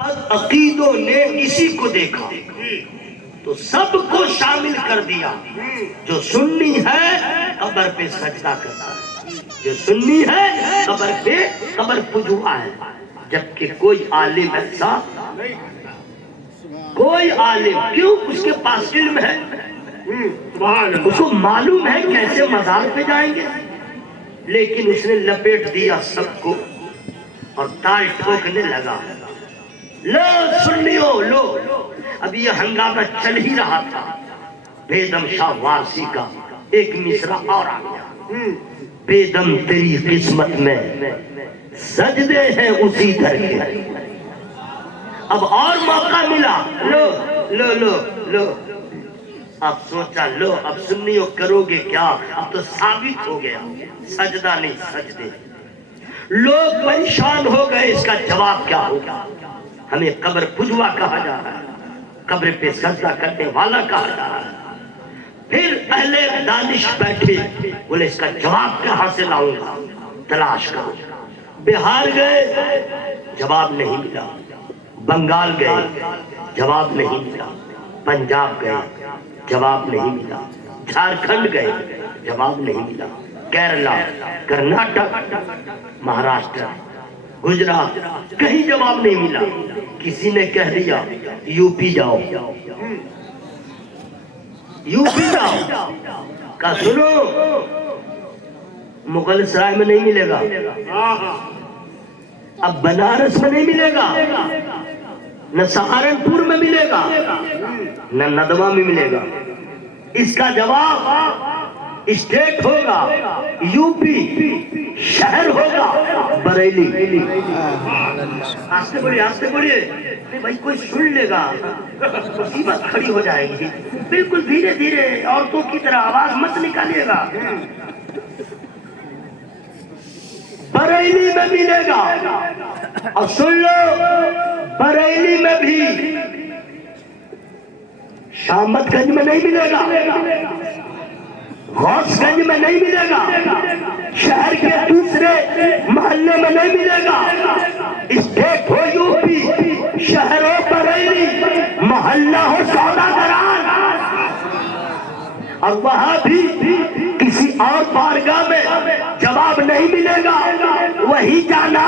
عقیدوں نے اسی کو دیکھا تو سب کو شامل کر دیا. جو سنی ہے قبر پہ سجدہ کرتا ہے، جو سنی ہے قبر پجوا ہے. جبکہ کوئی عالم ایسا، کوئی عالم، کیوں؟ اس کے پاس علم ہے، اس کو معلوم ہے کیسے مزار پہ جائیں گے، لیکن اس نے لپیٹ دیا سب کو اور تال ٹھوکنے لگا. لو سنیو لو. اب یہ ہنگامہ چل ہی رہا تھا، بیدم شاہ وارسی کا ایک مصرع اور آ گیا. بیدم تیری قسمت میں سجدے ہیں اسی در کے. اب اور موقع ملا، لو لو لو لو. اب سوچا لو اب سنیو کرو گے کیا؟ اب تو ثابت ہو گیا سجدہ نہیں سجدے. لوگ پریشان ہو گئے، اس کا جواب کیا ہوگا؟ ہمیں قبر پجوا کہا جا رہا ہے، قبر پہ سجدہ کرنے والا کہا جا رہا ہے. پھر اہل دانش بیٹھے، بولے اس کا جواب کہاں سے لاؤں گا؟ تلاش کرو. بہار گئے، جواب نہیں ملا. بنگال گئے، جواب نہیں ملا. پنجاب گئے، جواب نہیں ملا. جھارکھنڈ گئے، جواب نہیں ملا. کیرلا، کرناٹک، مہاراشٹر، گجرات، کہیں جواب نہیں ملا. کسی نے کہہ دیا یو پی جاؤ، یو پی جاؤ. کہا سنو مغل سرائے میں نہیں ملے گا، اب بنارس میں نہیں ملے گا، نہ سہارنپور میں ملے گا، نہ ندوہ میں ملے گا. اس کا جواب اسٹیٹ ہوگا یو پی، شہر ہوگا بریلی. آستے بڑھئے آستے بڑھئے، بھائی کوئی سن لے گا مصیبت کھڑی ہو جائے گی. بالکل دھیرے دھیرے عورتوں کی طرح آواز مت نکالیے گا. بریلی میں ملے گا. اور سن لو بریلی میں بھی، شامت گنج میں نہیں ملے گا، غوث گنج میں نہیں ملے گا، شہر کے دوسرے محلے میں نہیں ملے گا. اسٹیٹ ہو یو پی، شہر ہو بریلی، محلہ ہو سوداگران، اور وہاں بھی کسی اور بارگاہ میں جواب نہیں ملے گا. وہی جانا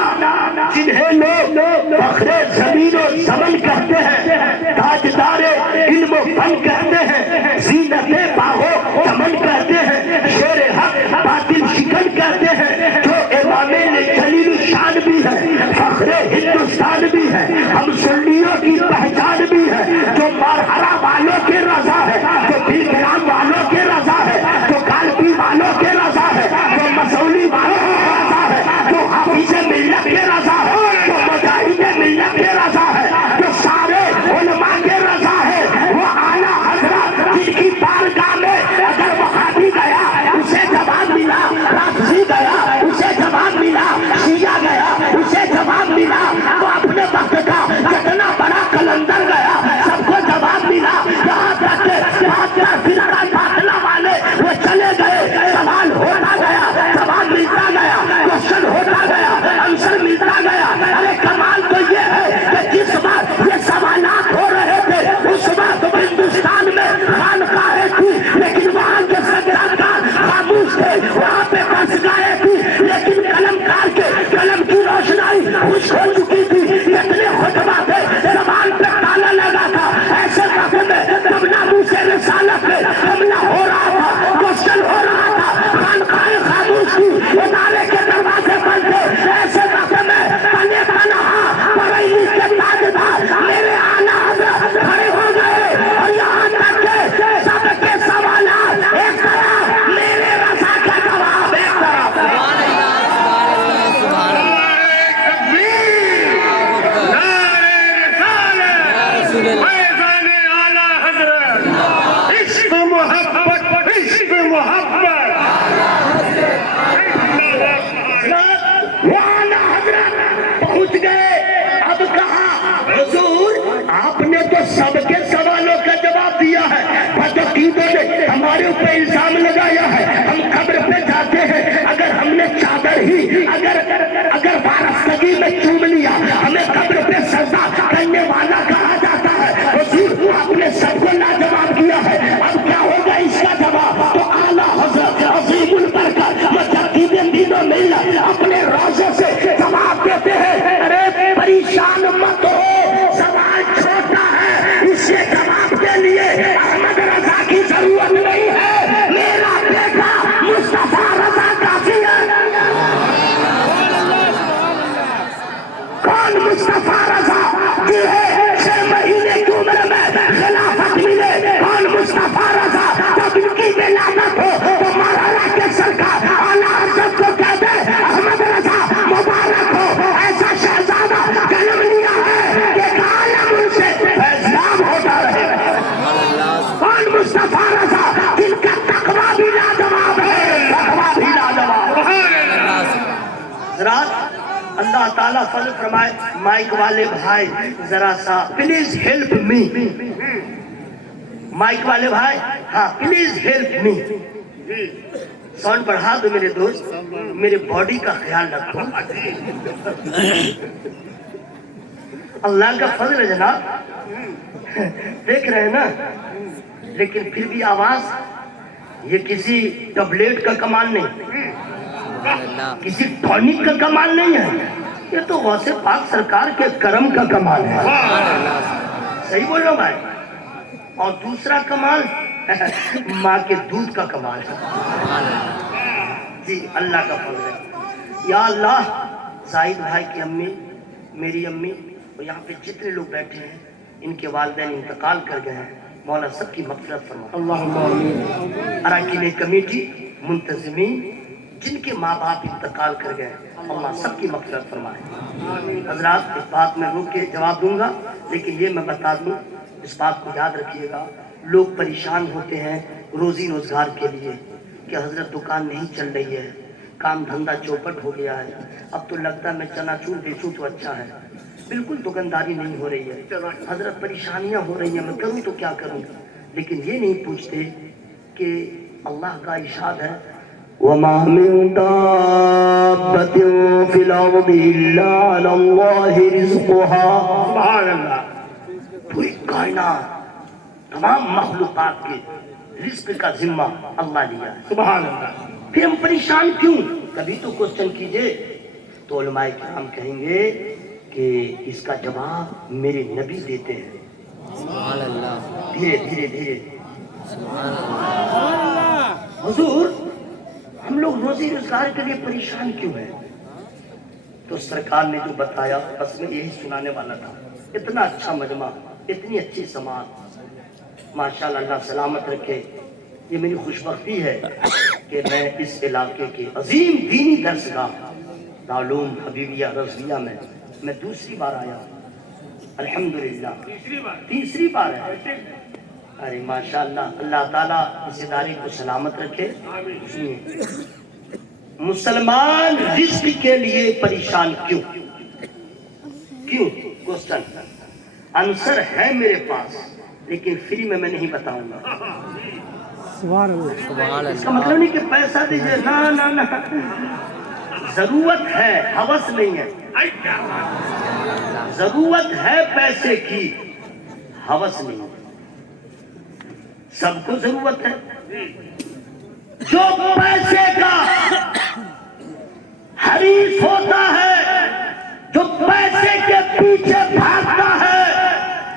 جنہیں لوگ فخر زمین و زمن کہتے ہیں، تاجدار علم و فن کہتے ہیں، زینت باغ و چمن کہتے ہیں، شیر حق باطل شکن کہتے ہیں، جو امام جلیل شان بھی ہے، فخر ہندوستان بھی ہے، ہم سنیوں کی پہچان بھی ہے، جو مرحرا والوں کے رضا ہے، جو بیگرام والوں کے رضا ہے، جو کالپی والوں کے رضا ہے، جو مسولی والوں کے رضا ہے، جو حافظ ملت کے رضا ہے، جو مجاہد ملت کے رضا ہے، جو سارے علماء کے رضا ہے. وہ اعلیٰ حضرت جن کی بارگاہ میں اگر وہابی گیا اسے جواب ملا، رافضی گیا اسے جواب ملا، شیعہ گیا اسے جواب ملا، تو اپنے وقت کا جتنا بڑا کلندر گیا سب کو جواب ملا. یہاں تک فرقہ باطلہ والے وہ چلے گئے، سوال ہوتا گیا، جواب ملتا گیا، کوشچن ہوتا گیا، آنسر ملتا گیا. ارے کمال تو یہ ہے کہ جس وقت یہ سوالات ہو رہے تھے اس وقت ہندوستان میں خانقاہیں تھی، لیکن وہاں کے سجادگار خاموش تھے، وہاں پہ بس گائے تھی، لیکن قلم کار کے قلم کی روشنائی خوش ہو چکی تھی. اتنے خطبہ تھے، زبان پہ تالا لگا تھا. ایسے وقت میں جب ناموس رسالت پہ حملہ ہو رہا تھا، کوشچن ہو رہا تھا، خانقاہیں خاموش تھی، ادارے کے دروازے بند تھے. ایسے وقت میں تنے تنہا بریلی کے تاجدار میرے اعلیٰ حضرت کھڑے ہو گئے، اور یہاں تک کہ سب کے سوالات ایک طرف، میرے رضا کا جواب ایک طرف. پہنچ گئے. اب کہا حضور آپ نے تو سب کے سوالوں کا جواب دیا ہے، بدعقیدوں نے ہمارے اوپر الزام لگایا ہے، ہم قبر پہ جاتے ہیں، اگر ہم نے چادر ہی اگر وارستگی میں چوم لیا، ہمیں قبر پہ سجدہ کرنا تعالیٰ فضل فرمائے مائک والے بھائی ذرا سا پلیز ہیلپ می، مائک والے بھائی ہاں پلیز ہیلپ می، ساؤنڈ بڑھا دو میرے دوست، میرے باڈی کا خیال رکھو۔ اللہ کا فضل ہے جناب، دیکھ رہے ہیں نا، لیکن پھر بھی آواز یہ کسی ٹبلیٹ کا کمال نہیں، کسی ٹونک کا کمال نہیں ہے، یہ تو غوث پاک سرکار کے کرم کا کمال ہے۔ صحیح بول رہا ہوں بھائی؟ اور دوسرا کمال ماں کے دودھ کا کمال ہے۔ جی اللہ کا فضل ہے۔ یا اللہ زاہد بھائی کی امی، میری امی اور یہاں پہ جتنے لوگ بیٹھے ہیں ان کے والدین انتقال کر گئے ہیں، مولا سب کی مغفرت فرما۔ اللہم آمین۔ اراکین کمیٹی، منتظمین جن کے ماں باپ انتقال کر گئے اللہ سب کی مغفرت فرمائے۔ حضرات اس بات میں روک کے جواب دوں گا، لیکن یہ میں بتا دوں اس بات کو یاد رکھیے گا، لوگ پریشان ہوتے ہیں روزی روزگار کے لیے کہ حضرت دکان نہیں چل رہی ہے، کام دھندہ چوپٹ ہو گیا ہے، اب تو لگتا ہے میں چنا چور بیچوں تو اچھا ہے، بالکل دکانداری نہیں ہو رہی ہے، حضرت پریشانیاں ہو رہی ہیں، میں کروں تو کیا کروں؟ لیکن یہ نہیں پوچھتے کہ اللہ کا ارشاد ہے وَمَا مِن دَابَّةٍ فِي الْأَرْضِ إِلَّا عَلَى اللَّهِ رِزْقُهَا۔ سبحان اللہ، پوری کائنات تمام مخلوقات کے رزق کا ذمہ اللہ لیا ہے۔ سبحان اللہ، پھر ہم پریشان کیوں؟ کبھی تو کوسچن کیجئے، تو علماء کرام کہیں گے کہ اس کا جواب میرے نبی دیتے ہیں۔ سبحان اللہ، دھیرے دھیرے دھیرے۔ سبحان اللہ، حضور ہم لوگ روزی روزگار کے لیے پریشان کیوں ہیں؟ تو سرکار نے جو بتایا بس میں یہی سنانے والا تھا۔ اتنا اچھا مجمع، اتنی اچھی سماعت، ماشاءاللہ اللہ سلامت رکھے۔ یہ میری خوش بختی ہے کہ میں اس علاقے کے عظیم دینی درسگاہ دارالعلوم حبیبیہ رضویہ میں دوسری بار آیا، الحمدللہ تیسری بار ہے۔ ارے ماشاءاللہ اللہ تعالیٰ اس ادارے کو سلامت رکھے۔ مسلمان رزق کے لیے پریشان کیوں؟ کیوں؟ کوسچن آنسر ہے میرے پاس، لیکن فری میں نہیں بتاؤں گا۔ سبحان اللہ، اس کا مطلب نہیں کہ پیسہ دیجئے، نہ ضرورت ہے، ہوس نہیں ہے۔ ضرورت ہے پیسے کی، ہوس نہیں ہے۔ سب کو ضرورت ہے، جو پیسے کا حریص ہوتا ہے، جو پیسے کے پیچھے بھاگتا ہے،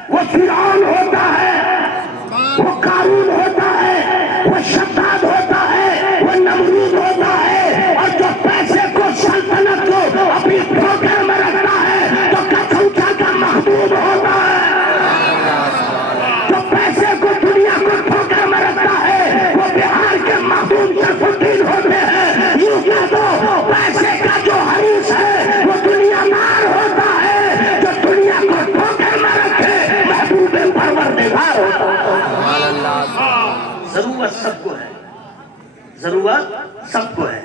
وہ فرعون ہوتا ہے، وہ قارون ہوتا ہے، وہ شداد ہوتا ہے، وہ نمرود ہوتا ہے، اور جو پیسے کو سلطنت کو اپنی پاکٹ میں رکھتا ہے تو کچھوچا کا محبوب ہوتا ہے۔ جو پیسے کو دنیا کو پاکٹ میں رکھتا ہے وہ بہار کے محبوب شرف الدین ہوتے ہیں۔ یوں کہہ دو پیسے کا جو حریص ہے وہ دنیا دار ہوتا ہے، جو دنیا کو پاکٹ میں رکھے محبوب پروردگار ہوتا ہے۔ ضرورت سب کو ہے، ضرورت سب کو ہے،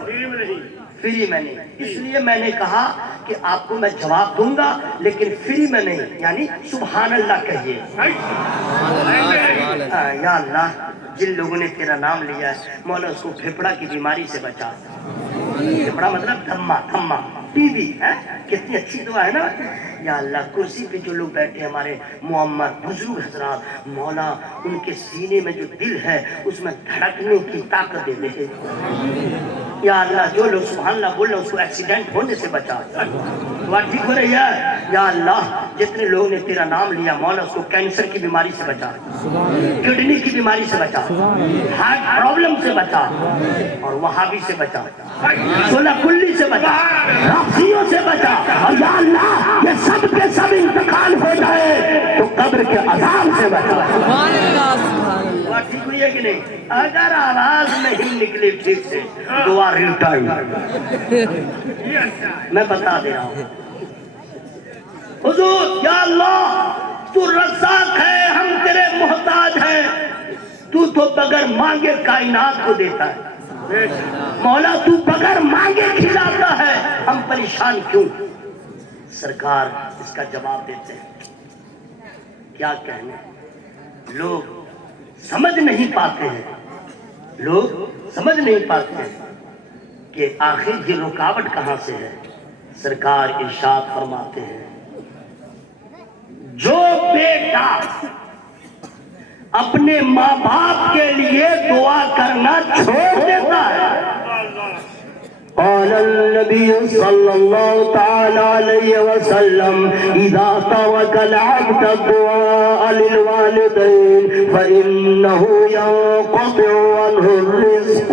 فری میں نہیں۔ اس لیے میں نے کہا کہ آپ کو میں جواب دوں گا لیکن فری میں نہیں، یعنی سبحان اللہ کہیے۔ یا اللہ جن لوگوں نے تیرا نام لیا ہے مولا اس کو پھپڑا کی بیماری سے بچا۔ پھپڑا مطلب دھما، ٹی بی ہے، کتنی اچھی دعا ہے نا۔ یا اللہ کرسی پہ جو لوگ بیٹھے ہمارے معمر بزرگ حضرات، مولا ان کے سینے میں جو دل ہے اس میں دھڑکنے کی طاقت دے دے۔ یا اللہ جو لوگ سبحان اللہ بول رہے ہیں اس کو ایکسیڈنٹ ہونے سے بچا۔ دعا ٹھیک ہو رہی ہے؟ یا اللہ جتنے لوگوں نے تیرا نام لیا مولا اس کو کینسر کی بیماری سے بچا، کڈنی کی بیماری سے بچا، ہارٹ پرابلم سے بچا، اور وہابی سے بچا، سولہ کلی سے بچا، رافضیوں سے بچا۔ اور یا اللہ یہ سب کے سب انتقال ہو جائے تو قبر کے عذاب سے بچا۔ دعا ٹھیک ہوئی ہے کہ نہیں؟ اگر آواز نہیں نکلی ٹھیک سے دعا ریٹرن۔ میں بتا دے رہا ہوں حضور، یا اللہ تو رزاق ہے، ہم تیرے محتاج ہیں، تو بغیر مانگے کائنات کو دیتا ہے۔ مولا تو بغیر مانگے کھلاتا ہے، ہم پریشان کیوں؟ سرکار اس کا جواب دیتے ہیں. کیا کہنے, لوگ سمجھ نہیں پاتے ہیں, لوگ سمجھ نہیں پاتے ہیں کہ آخر یہ رکاوٹ کہاں سے ہے. سرکار ارشاد فرماتے ہیں, جو بیٹا اپنے ماں باپ کے لیے دعا کرنا چھوڑ دیتا ہے, قال النبي صلى الله تعالى عليه وسلم اذا ترك العبد الدعاء للوالدين فانه ينقطع عنه الرزق.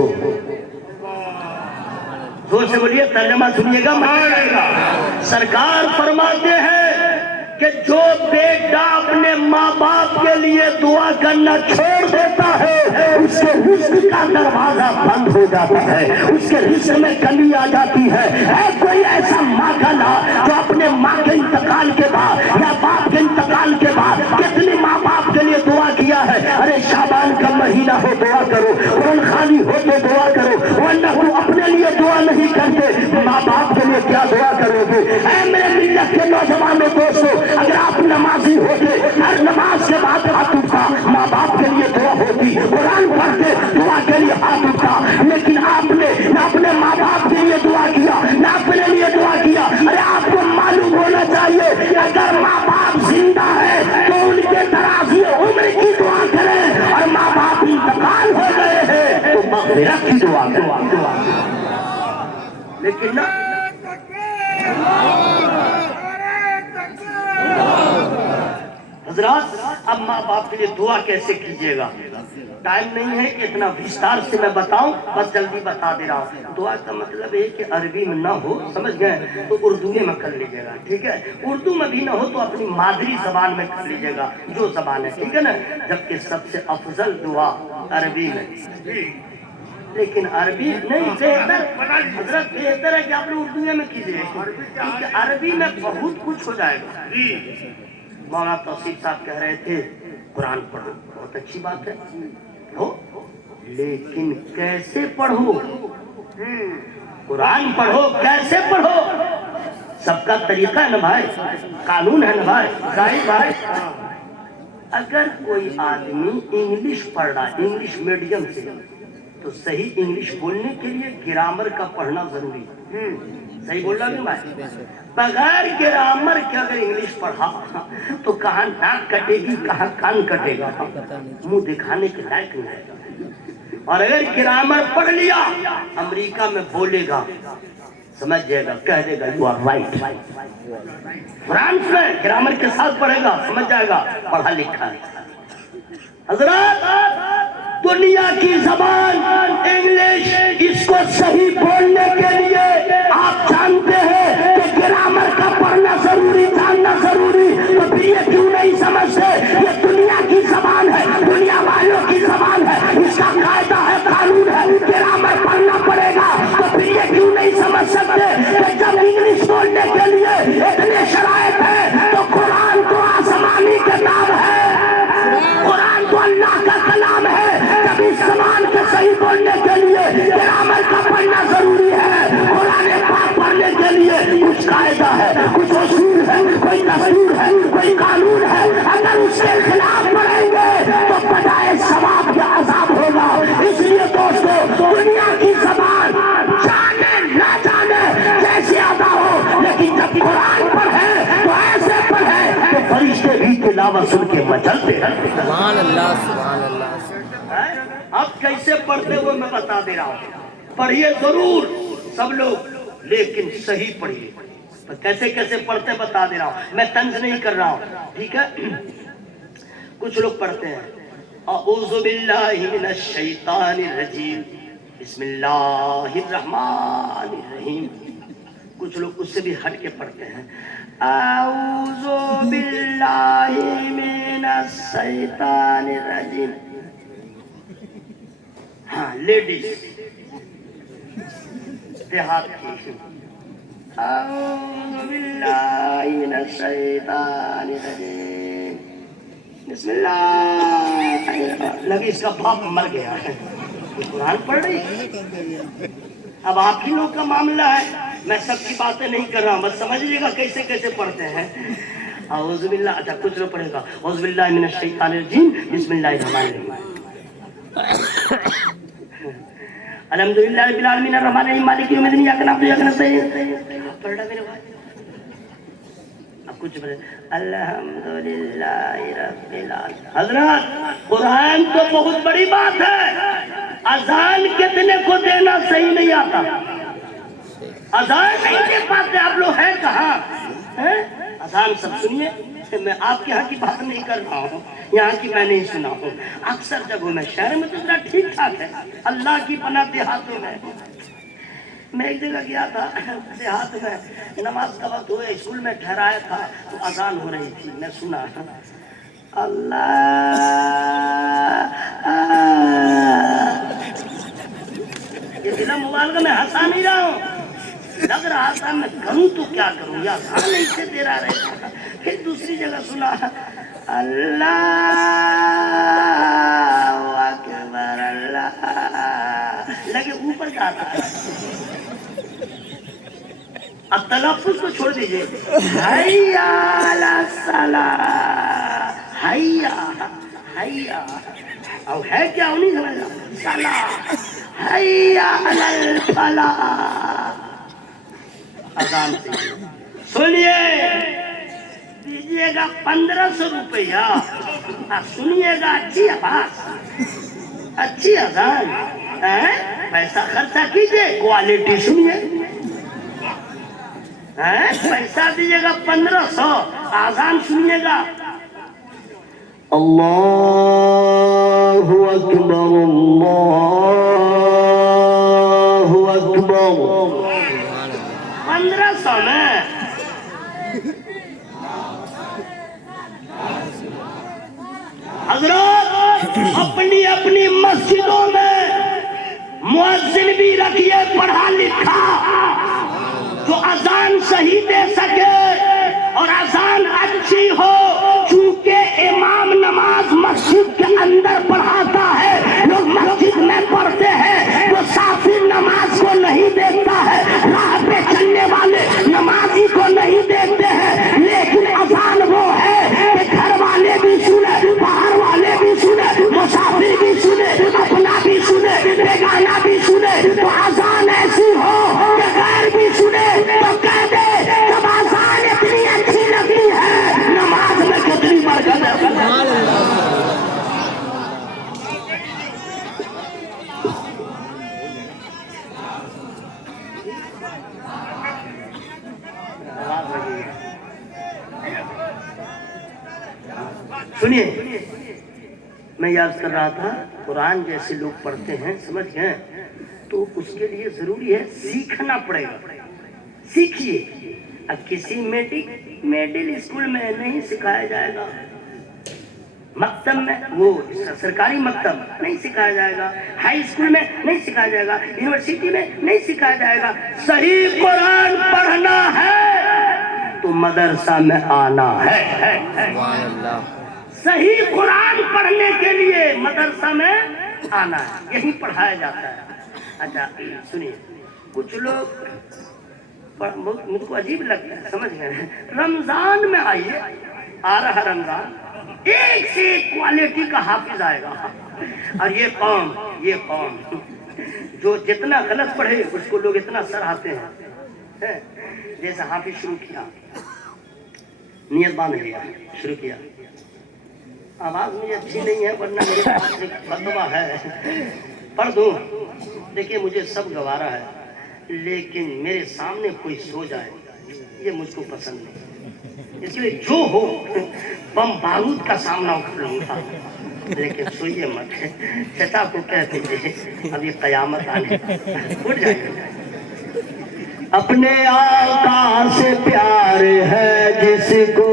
زور سے بولیے, ترجمہ سنیے گا, مانیے گا. سرکار فرماتے ہیں کہ جو بیٹا اپنے ماں باپ کے لیے دعا کرنا چھوڑ دیتا ہے اس کے رزق کا دروازہ بند ہو جاتا ہے, اس کے رزق میں کمی آ جاتی ہے. ہے کوئی ایسا ماں کا نا جو اپنے ماں کے انتقال کے بعد یا باپ کے انتقال کے بعد کتنی ماں باپ کے لیے دعا کیا ہے. ارے شعبان کا مہینہ ہو دعا کرو, قرآن خوانی ہو تو دعا کرو, ورنہ تو اپنے لیے دعا نہیں کرتے, ماں باپ کے لیے کیا دعا کرو گے. اے میرے ملت کے نوجوانوں دوستوں, اگر آپ نمازی ہوتے ہر نماز کے بعد ہاتھ اٹھا, ماں باپ کے لیے دعا ہوتی, قرآن پڑھتے دعا کے لیے ہاتھ اٹھا, لیکن آپ نے نہ اپنے ماں باپ کے لیے دعا کیا نہ اپنے لیے دعا کیا. ارے آپ کو معلوم ہونا چاہیے اگر ماں باپ زندہ ہے تو ان کے ترازی عمر کی دعا کریں, اور ماں باپ انتقال ہو گئے ہیں تو مغفرت کی دعا کریں. لیکن نہ حضرات, اب ماں باپ کے لیے دعا کیسے کیجیے گا, ٹائم نہیں ہے کہ اتنا وستار سے میں بتاؤں, بس جلدی بتا دے رہا ہوں. دعا کا مطلب ہے کہ عربی میں نہ ہو, سمجھ گئے, تو اردو میں کر لیجیے گا, ٹھیک ہے. اردو میں بھی نہ ہو تو اپنی مادری زبان میں کر لیجیے گا, جو زبان ہے, ٹھیک ہے نا. جبکہ سب سے افضل دعا عربی میں, لیکن عربی نہیں بہتر, حضرت بہتر ہے کہ آپ نے اردو میں کیجیے, کیونکہ عربی میں بہت کچھ ہو جائے گا. مولانا توصیف صاحب کہہ رہے تھے قرآن پڑھو, بہت اچھی بات ہے, پڑھو, لیکن کیسے پڑھو. قرآن پڑھو, کیسے پڑھو, سب کا طریقہ ہے نا بھائی, قانون ہے نا بھائی, ظاہر بھائی. اگر کوئی آدمی انگلش پڑھ رہا, انگلش میڈیم سے, تو صحیح انگلش بولنے کے لیے گرامر کا پڑھنا ضروری ہے. صحیح بول رہا ہوں بھائی, بغیر گرامر کے اگر انگلش پڑھا تو کہاں ناک کٹے گی کہاں کان کٹے گا, منہ دکھانے کے لائق نہیں ہے. اور اگر گرامر پڑھ لیا امریکہ میں بولے گا, سمجھ جائے گا, کہہ دے گا یو آر رائٹ. فرانس میں گرامر کے ساتھ پڑھے گا, سمجھ جائے گا پڑھا لکھا ہے. حضرات, دنیا کی زبان انگلش, اس کو صحیح بولنے کے لیے آپ جانتے ہیں کہ گرامر کا پڑھنا ضروری, جاننا ضروری, تو پھر یہ کیوں نہیں سمجھتے یہ دنیا کی زبان ہے, دنیا والوں کی زبان ہے, اس کا قاعدہ ہے, قانون ہے, گرامر پڑھنا پڑے گا. تو پھر یہ کیوں نہیں سمجھ سکتے کہ جب انگلش بولنے کے لیے اتنے شرائط ہیں تو قرآن تو آسمانی کتاب ہے, قرآن تو اللہ کا کلام ہے. جب اس زبان کے صحیح بولنے کے لیے گرامر کا پڑھنا ضروری ہے, قرآن پاک پڑھنے کے لیے کچھ قاعدہ ہے, کچھ اصول ہے, کوئی دستور ہے, کوئی قانون ہے. اگر اس کے خلاف پڑھیں گے تو بجائے ثواب کا عذاب ہوگا. اس لیے دوستو, دنیا کی زبان جانے نہ جانے جیسے ادا ہو, لیکن جب قرآن پڑھے تو ایسے پڑھے کہ فرشتے بھی تلاوت سن کے مچلتے رہتے. سبحان اللہ, سبحان اللہ. اب کیسے پڑھتے ہوئے میں بتا دے رہا ہوں. پڑھیے ضرور سب لوگ, لیکن صحیح پڑھیے. کیسے کیسے پڑھتے بتا دے رہا ہوں, میں طنز نہیں کر رہا ہوں, ٹھیک ہے. کچھ لوگ پڑھتے ہیں اعوذ باللہ من الشیطان الرجیم بسم اللہ الرحمن الرحیم. کچھ لوگ اس سے بھی ہٹ کے پڑھتے ہیں اعوذ باللہ من الشیطان الرجیم. ہاں, لیڈیز دیہات کی اعوذ باللہ من الشیطان الرجیم بسم اللہ. لگی اس کا باپ مر گیا ہے, قرآن پڑھ رہی. اب آپ ہی لوگ کا معاملہ ہے, میں سب کی باتیں نہیں کر رہا ہوں، بس سمجھ لیجیے گا کیسے کیسے پڑھتے ہیں. اعوذ باللہ، اچھا کچھ لوگ پڑھے گا اعوذ باللہ من الشیطان الرجیم بسم اللہ الرحمن الرحیم. الحمدللہ رب العالمین الرحمن الرحیم مالک یوم الدین ایاک نعبد و ایاک نستعین. پڑھ رہا میرے بھائی. اب کچھ بولے الحمدللہ رب العالمین. حضرات قرآن تو بہت بڑی بات ہے، اذان کتنے کو دینا صحیح نہیں آتا. اذان نہیں دے پاتے آپ لوگ، ہیں کہاں ہیں؟ اذان سب سنیے، میں آپ کے یہاں کی بات نہیں کر رہا ہوں، یہاں کی میں نہیں سنا ہوں. اکثر جگہوں میں شہر میں تو ذرا ٹھیک ٹھاک ہے، اللہ کی پناہ دیہاتوں میں. میں ایک جگہ گیا تھا دیہات میں، نماز کا وقت ہوئے، اسکول میں ٹھہرایا تھا تو اذان ہو رہی تھی. میں سنا اللہ یہ ضلع مبالغہ میں ہنسا نہیں رہا ہوں، لگ رہا تھا میں کروں تو کیا کروں، یا اذان نہیں سے دے رہا رہے. پھر دوسری جگہ سنا اللہ اکبر اللہ، لگے اوپر جاتا ہے. اب تلفظ کو چھوڑ دیجئے، حیا علی الصلاۃ، حیا حیا، اب ہے کیا انہیں سمجھ رہا صلاۃ، حیا علی الفلاح. اذان سے سنیے، دیجیے گا 1500 روپیہ، سنیے گا اچھی آواز، اچھی اذان، پیسہ خرچہ کیجیے، کوالٹی سنیے. پیسہ دیجیے گا 1500، اذان سنیے گا. اللہ اکبر اللہ اکبر. 1500 میں حضرات اپنی اپنی مسجدوں میں مؤذن بھی رکھیے پڑھا لکھا، جو اذان صحیح دے سکے اور اذان اچھی ہو. چونکہ امام نماز مسجد کے اندر پڑھاتا ہے، لوگ مسجد میں پڑھتے ہیں، وہ مسافر نماز کو نہیں دیکھتا ہے، راہ پہ چلنے والے نمازی کو نہیں دیکھتے ہیں. لیکن اذان وہ ہے کہ گھر والے بھی سنے، باہر والے بھی سنے، مسافر بھی سنے، اپنا بھی سنے، بیگانہ بھی سنے. تو اذان ایسی ہو کہ غیر بھی سنے تو کہہ دے جب اذان اتنی اچھی لگتی ہے نماز میں کتنی برکت ہے. سنیے، میں یاد کر رہا تھا قرآن جیسے لوگ پڑھتے ہیں، سمجھ گئے، تو اس کے لیے ضروری ہے سیکھنا پڑے گا. سیکھیے. اب کسی میڈل اسکول میں نہیں سکھایا جائے گا، مکتب میں، وہ سرکاری مکتب نہیں سکھایا جائے گا، ہائی اسکول میں نہیں سکھایا جائے گا، یونیورسٹی میں نہیں سکھایا جائے گا. صحیح قرآن پڑھنا ہے تو مدرسہ میں آنا ہے. صحیح قرآن پڑھنے کے لیے مدرسہ میں آنا ہے، یہی پڑھایا جاتا ہے. اچھا سنیے، کچھ لوگ مجھ کو عجیب لگتا ہے، سمجھ گئے، رمضان میں آئیے، آ رہا رمضان، ایک سے ایک کوالٹی کا حافظ آئے گا. اور یہ قوم جو جتنا غلط پڑھے اس کو لوگ اتنا سراہتے ہیں. جیسا حافظ شروع کیا، نیت باندھ لیا، شروع کیا، آواز مجھے اچھی نہیں ہے ورنہ میرے پاس ایک فتویٰ ہے، پڑھ دوں. دیکھیے مجھے سب گوارا ہے، لیکن میرے سامنے کوئی سو جائے یہ مجھ کو پسند نہیں. اس لیے جو ہو بم بارود کا سامنا کر لوں گا، لیکن سوئیے مت. چچا کو کہہ دیجیے ابھی قیامت آنے اٹھ جائے. اپنے آقا سے پیار ہے جس کو،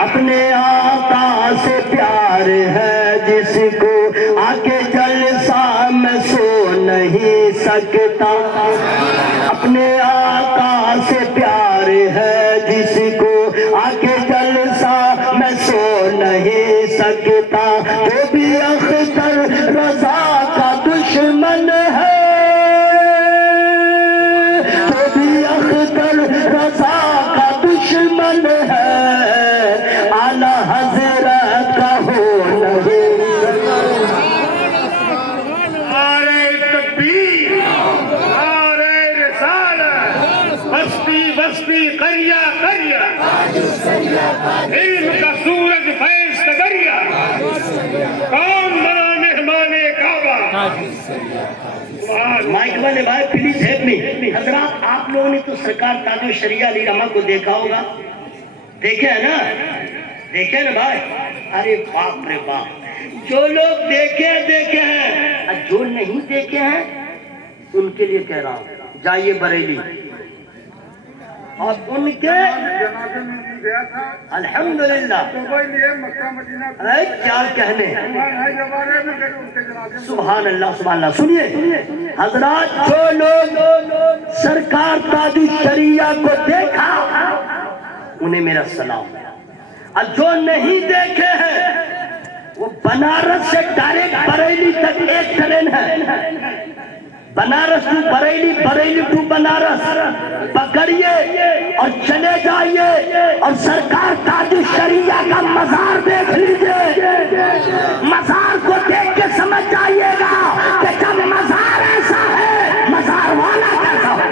اپنے آقا سے پیار ہے جس کو، آگے جلسہ میں سو نہیں سکتا. اپنے آقا سے پیار ہے جس کو، آگے جلسہ میں سو نہیں سکتا. وہ بھی اختر رضا کا دشمن ہے، علم کا سورج فیض تگریا کون بنا مہمان کعبہ. مائک والے بھائی پلیز ہیلپ می. حضرات آپ لوگوں نے تو سرکار تاج الشریعہ علی رحمہ کو دیکھا ہوگا, دیکھے ہے نا, دیکھے نا بھائی. ارے باپ رے باپ, جو لوگ دیکھے ہیں اور جو نہیں دیکھے ہیں ان کے لیے کہہ رہا ہوں, جائیے بریلی اور ان کے جنازے میں گیا تھا الحمدللہ تو وہ لیے مکہ مدینہ اے کیا کہنے. زمانے میں گئے ان کے جنازے میں. سبحان اللہ سبحان اللہ. سنیے حضرات, جو لوگ سرکار تاج الشریعہ کو دیکھا انہیں میرا سلام, اور جو نہیں دیکھے ہیں وہ بنارس سے ڈائریکٹ بریلی تک ایک ٹرین ہے, بنارس ٹو بریلی, بریلی ٹو بنارس. پکڑیے اور چلے جائیے اور سرکار تاج الشریعہ کا مزار دیکھ لیجئے. مزار کو دیکھ کے سمجھ جائیے گا کہ جب مزار ایسا ہے مزار والا کیسا ہے.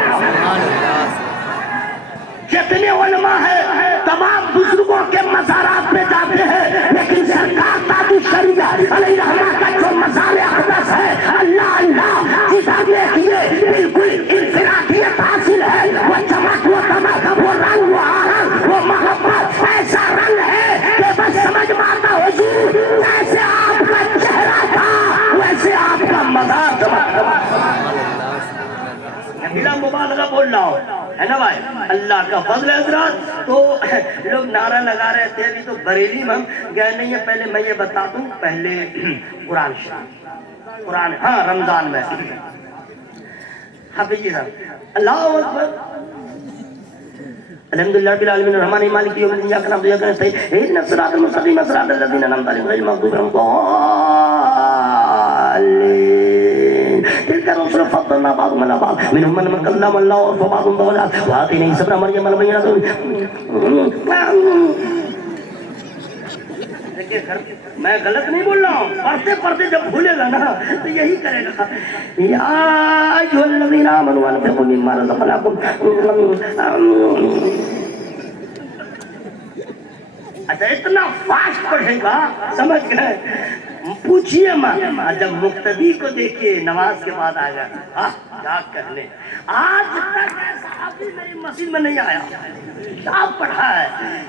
جتنے علماء ہیں تمام بزرگوں کے مزارات میں جاتے ہیں, لیکن سرکار تاج الشریعہ علیہ رحمہ کا جو مزار اقدس ہے, اللہ اللہ جدھر دیکھیے بالکل انفرادیت حاصل ہے. وہ چمک, وہ دمک, وہ رنگ, وہ آرنگ, وہ محبت, ایسا رنگ ہے کہ بس سمجھ میں آتا حضور جیسے آپ کا چہرہ تھا ویسے آپ کا مزار چمکتا. بلا مبالغہ بول رہا ہوں, ہے نا بھائی. اللہ کا فضل ہے حضرات. تو لوگ نعرہ لگا رہے تھے ابھی تو بریلی میں ہم گئے نہیں ہیں. پہلے میں یہ بتا دوں, پہلے قرآن شریف, قرآن ہاں رمضان میں حافظ جی صاحب اللہ اکبر. الحمدللہ رب العالمین الرحمن مالک یوم الدین ایاک نعبد و ایاک نستعین اهدنا الصراط المستقیم صراط الذین انعمت علیہم غیر المغضوب علیہم ولا الضالین. تلك الرسل فضلنا بعضهم على بعض منهم من كلم الله وبعضهم ضلال وآتينا عيسى ابن مريم البينات. میں غلط نہیں بول رہا ہوں, پڑھتے پڑھتے جب بھولے گا نا تو یہی کرے گا. یا ایھا الذین آمنوا انفقوا مما رزقناکم. اچھا اتنا فاسٹ پڑھے گا, سمجھ گئے, پوچھئے مت. جب مقتدی کو دیکھیے نماز کے بعد آ گیا کیا کہنے. آج تک صحابی میری مسجد میں نہیں آیا, کیا پڑھا ہے,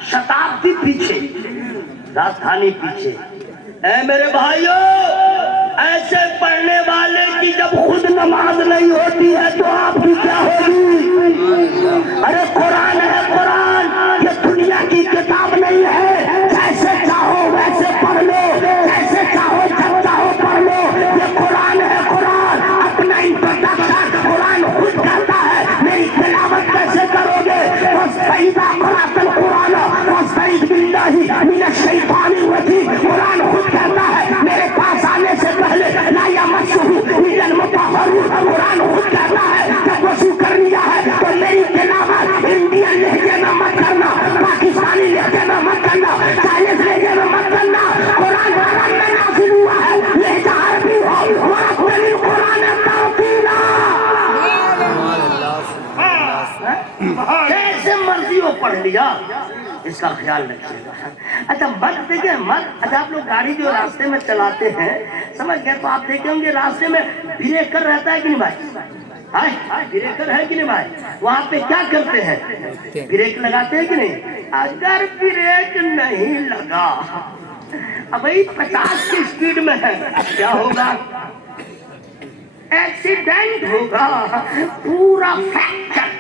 شتابدی پیچھے, راجدھانی پیچھے. اے میرے بھائیوں, ایسے پڑھنے والے کی جب خود نماز نہیں ہوتی ہے تو آپ کی کیا ہوگی. ارے قرآن ہے قرآن, یہ دنیا کی کتاب نہیں ہے. جیسے چاہو ویسے پڑھ لو, جیسے چاہو جب چاہو پڑھ لو. یہ قرآن ہے قرآن. اپنا انٹروڈکشن قرآن خود کہتا ہے. میری تلاوت کیسے کرو گے؟ فَإِذَا قَرَأْتَ الْقُرْآنَ فَاسْتَعِذْ بِاللَّهِ مِنَ الشَّيْطَانِ الرَّجِيمِ. قرآن خود کہتا ہے میرے پاس آنے سے پہلے لا يَمَسُّهُ إِلَّا الْمُطَهَّرُونَ. قرآن خود کہتا ہے جب وضو کر لیا ہے تو میری تلاوت انڈین لہجے میں مت کرنا, پاکستانی لہجے میں مت کرنا, چائنیز لہجے میں مت کرنا. قرآن عرب میں نازل ہوا ہے, لہجہ عربی ہو. وَرَتِّلِ الْقُرْآنَ تَرْتِيلًا. جیسے مرضی ہو پڑھ لیا, اس کا خیال رکھیے گا. اچھا مت دیکھیں, مت. اچھا آپ لوگ گاڑی جو راستے میں چلاتے ہیں سمجھ گئے, تو آپ دیکھیں گے راستے میں بریکر رہتا ہے کہ نہیں بھائی, بریکر ہے کہ نہیں بھائی. وہاں پہ کیا کرتے ہیں, بریک لگاتے ہیں کہ نہیں. اگر بریک نہیں لگا, ابھی 50 کی اسپیڈ میں ہے, کیا ہوگا, ایکسیڈنٹ ہوگا, پورا فریکچر.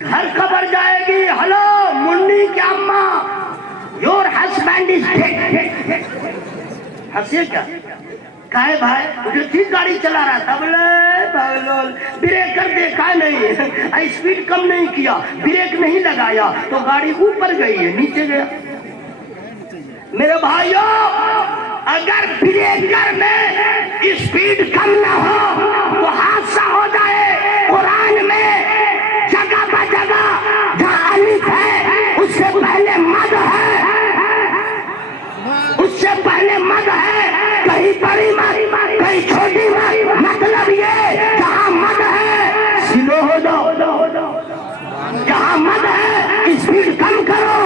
گھر خبر جائے گی, ہلو منڈی کی اماں, یور ہسبینڈ از ڈیڈ. ہنسیے کیا, کہے بھائی جو ٹھیک گاڑی چلا رہا تھا, بولے بریکر دیکھا نہیں, اسپیڈ کم نہیں کیا, بریک نہیں لگایا تو گاڑی اوپر گئی ہے نیچے گیا. میرے بھائیوں, اگر بریکر میں اسپیڈ کم نہ ہو تو حادثہ ہو جائے. قرآن میں جگہ بہ جگہ جہاں الف ہے اس سے پہلے مد ہے, اس سے پہلے مد ہے. کہیں بڑی مد کہیں چھوٹی مد. مطلب یہ جہاں مد ہے سلو ہو جاؤ, جہاں مد ہے اسپیڈ کم کرو.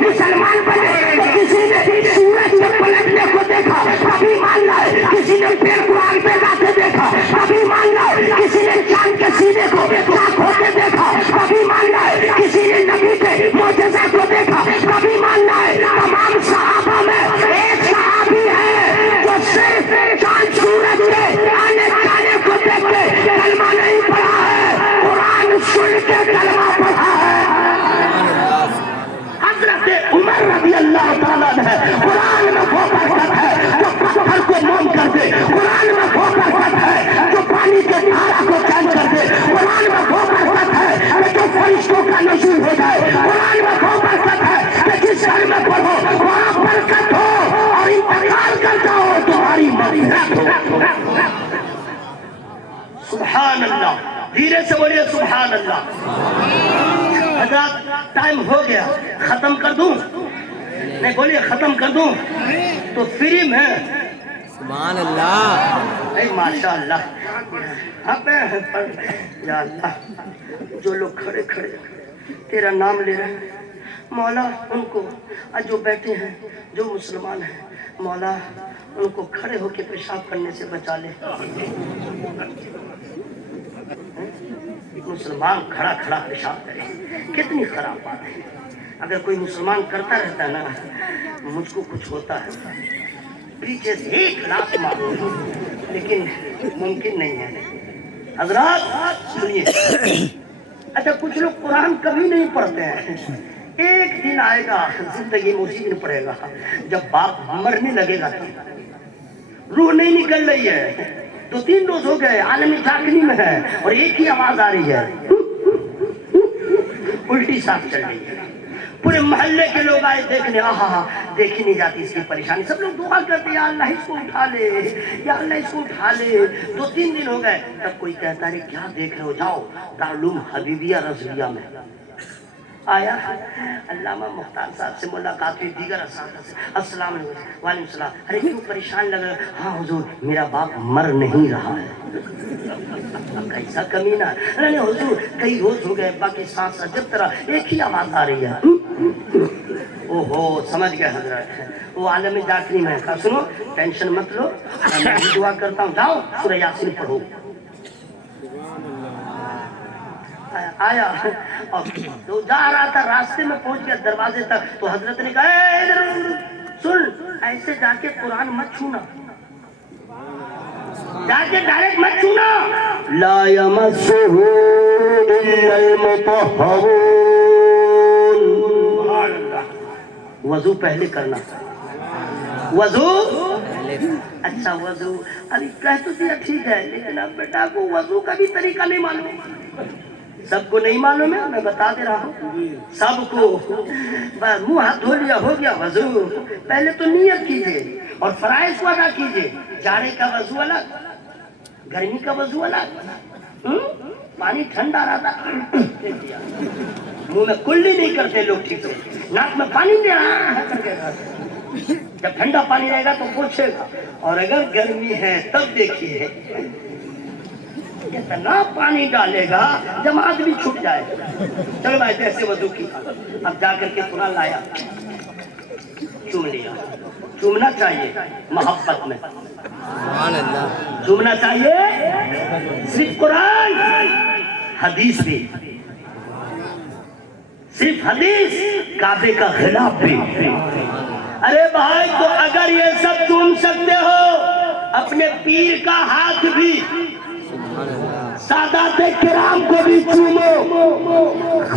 مسلمان بنے تو کسی نے سورج کے پلٹنے کو دیکھا کبھی مان لائے، کسی نے پیڑ کو آگ پہ لاتے دیکھا کبھی مان لائے، کسی نے چاند کے سینے کو خاک ہوتے دیکھا کبھی مان لائے، کسی نے نبی کے معجزہ کو دیکھا کبھی مان لائے۔ تمام صحابہ میں ایک صحابی ہے جو صرف چاند سورج کے آنے جانے کو دیکھ کے کلمہ نہیں پڑھا ہے، قرآن سن کے کلمہ پڑھا ہے۔ حضرت عمر رضی اللہ تعالیٰ عنہ قرآن میں وہ برکت ہے جو پتھر کو موم کر دے، قرآن میں وہ برکت ہے جو پانی کے دھارا کو چینج کر دے، قرآن میں وہ برکت ہے کہ جو فرشتوں کا نزول ہو جائے، قرآن میں وہ برکت ہے کہ جس گھر میں پڑھو وہاں برکت ہو اور انتقال کر جاؤ تمہاری مغفرت ہو۔ سبحان اللہ، دھیرے سے بولیے سبحان اللہ۔ حضرات ٹائم ہو گیا، ختم کر دوں؟ نہیں بولیے ختم کر دوں تو فری میں سبحان اللہ۔ اے ماشاء اللہ، یا اللہ جو لوگ کھڑے کھڑے تیرا نام لے رہے ہیں مولا ان کو، جو بیٹھے ہیں جو مسلمان ہیں مولا ان کو کھڑے ہو کے پیشاب کرنے سے بچا لے۔ مسلمان کھڑا کھڑا پیشاب کرے، کتنی خراب بات ہے۔ اگر کوئی مسلمان کرتا رہتا ہے نا مجھ کو کچھ ہوتا ہے، پیچھے سے ایک لاکھ مارو لیکن ممکن نہیں ہے۔ حضرات سنیے، اچھا کچھ لوگ قرآن کبھی نہیں پڑھتے ہیں، ایک دن آئے گا زندگی میں اسی دن پڑھے گا جب باپ مرنے لگے گا، روح نہیں نکل رہی ہے، 2-3 روز ہو گئے عالم چاکنی میں ہے اور ایک ہی آواز آ رہی ہے، الٹی سانس چل رہی ہے۔ پورے محلے کے لوگ آئے دیکھنے، آہا دیکھی نہیں جاتی اس کی پریشانی، سب لوگ دعا کرتے یا اللہ اس کو اٹھا لے، یا اللہ اس کو اٹھا لے۔ 2-3 دن ہو گئے، تب کوئی کہتا ہے کیا دیکھ رہے ہو، جاؤ دارالعلوم حبیبیہ رضویہ میں۔ آیا علامہ مختار صاحب سے ملاقات ہوئی، دیگر اساتذہ سے، السلام علیکم۔ وعلیکم السلام۔ ارے کیوں پریشان لگ رہا ہے؟ ہاں حضور میرا باپ مر نہیں رہا ہے۔ کیسا کمینہ ہے؟ نہیں حضور کئی روز ہو گئے، باقی سانس جب طرح ایک ہی آواز آ رہی ہے۔ اوہو سمجھ گئے حضرت، وہ عالم داخلی میں کہا سنو ٹینشن مت لو، میں بھی دعا کرتا ہوں، جاؤ سورہ یاسین پڑھو۔ آیا اور تو جا رہا تھا، راستے میں پہنچ گیا دروازے تک تو حضرت نے کہا اے ادھر سن، ایسے جا کے قرآن مت چھونا، جا کے ڈائریکٹ مت چھونا، لا یمسہ الا المطہرون۔ وضو پہلے کرنا، وضو اچھا وضو ابھی کہہ تو دیا ٹھیک ہے، لیکن اب بیٹا کو وضو کا بھی طریقہ نہیں معلوم، سب کو نہیں معلوم ہے، میں بتا دے رہا ہوں سب کو۔ منہ ہاتھ دھو لیا ہو گیا وضو، پہلے تو نیت کیجئے اور فرائض کو ادا کیجئے۔ جاڑے کا وضو الگ، گرمی کا وضو الگ، پانی ٹھنڈا رہتا منہ میں کلی نہیں کرتے لوگ ٹھیک سے، ناک میں پانی دے رہا ہے کر کے، جب ٹھنڈا پانی رہے گا تو پوچھے گا، اور اگر گرمی ہے تب دیکھیے اتنا پانی ڈالے گا جماعت بھی چھٹ جائے گا۔ چلو بھائی جیسے وضو کی، اب جا کر کے قرآن لایا، چوم لیا، چومنا چاہیے محبت میں، چومنا چاہیے، صرف قرآن حدیث بھی، صرف حدیث کعبے کا خلاف بھی۔ ارے بھائی تو اگر یہ سب چوم سکتے ہو اپنے پیر کا ہاتھ بھی، سادات کرام کو بھی چومو،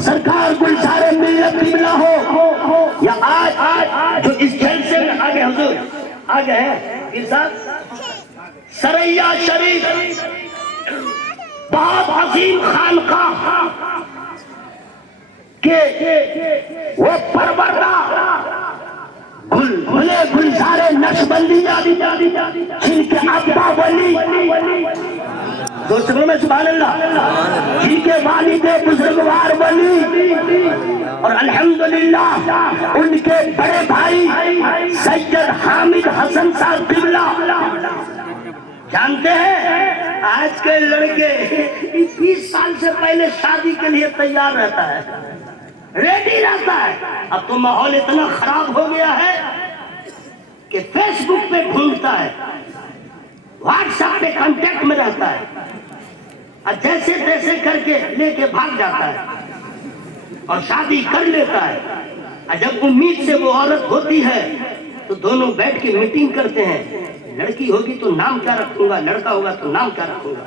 سرکار گلزار ملت قبلہ ہو، یا آج جو اس جلسے میں آگے حضور آگے ہیں پیر صاحب، سریا شریف بہت عظیم خانقاہ کہ وہ پروردہ گلزار نقشبندیہ جن کے ابا ولی، دوستوں میں سبحان اللہ، جن کے والد بزرگوار ولی، اور الحمدللہ ان کے بڑے بھائی سید حامد حسن صاحب قبلہ۔ جانتے ہیں آج کے لڑکے 20 سال سے پہلے شادی کے لیے تیار رہتا ہے، ریڈی رہتا ہے. اب تو ماحول اتنا خراب ہو گیا ہے کہ فیس بک پہ ڈھونڈتا ہے, واٹس ایپ پہ کانٹیکٹ میں رہتا ہے, اور جیسے تیسے کر کے لے کے بھاگ جاتا ہے اور شادی کر لیتا ہے. اور جب امید سے وہ عورت ہوتی ہے تو دونوں بیٹھ کے میٹنگ کرتے ہیں, لڑکی ہوگی تو نام کیا رکھوں گا, لڑکا ہوگا تو نام کیا رکھوں گا.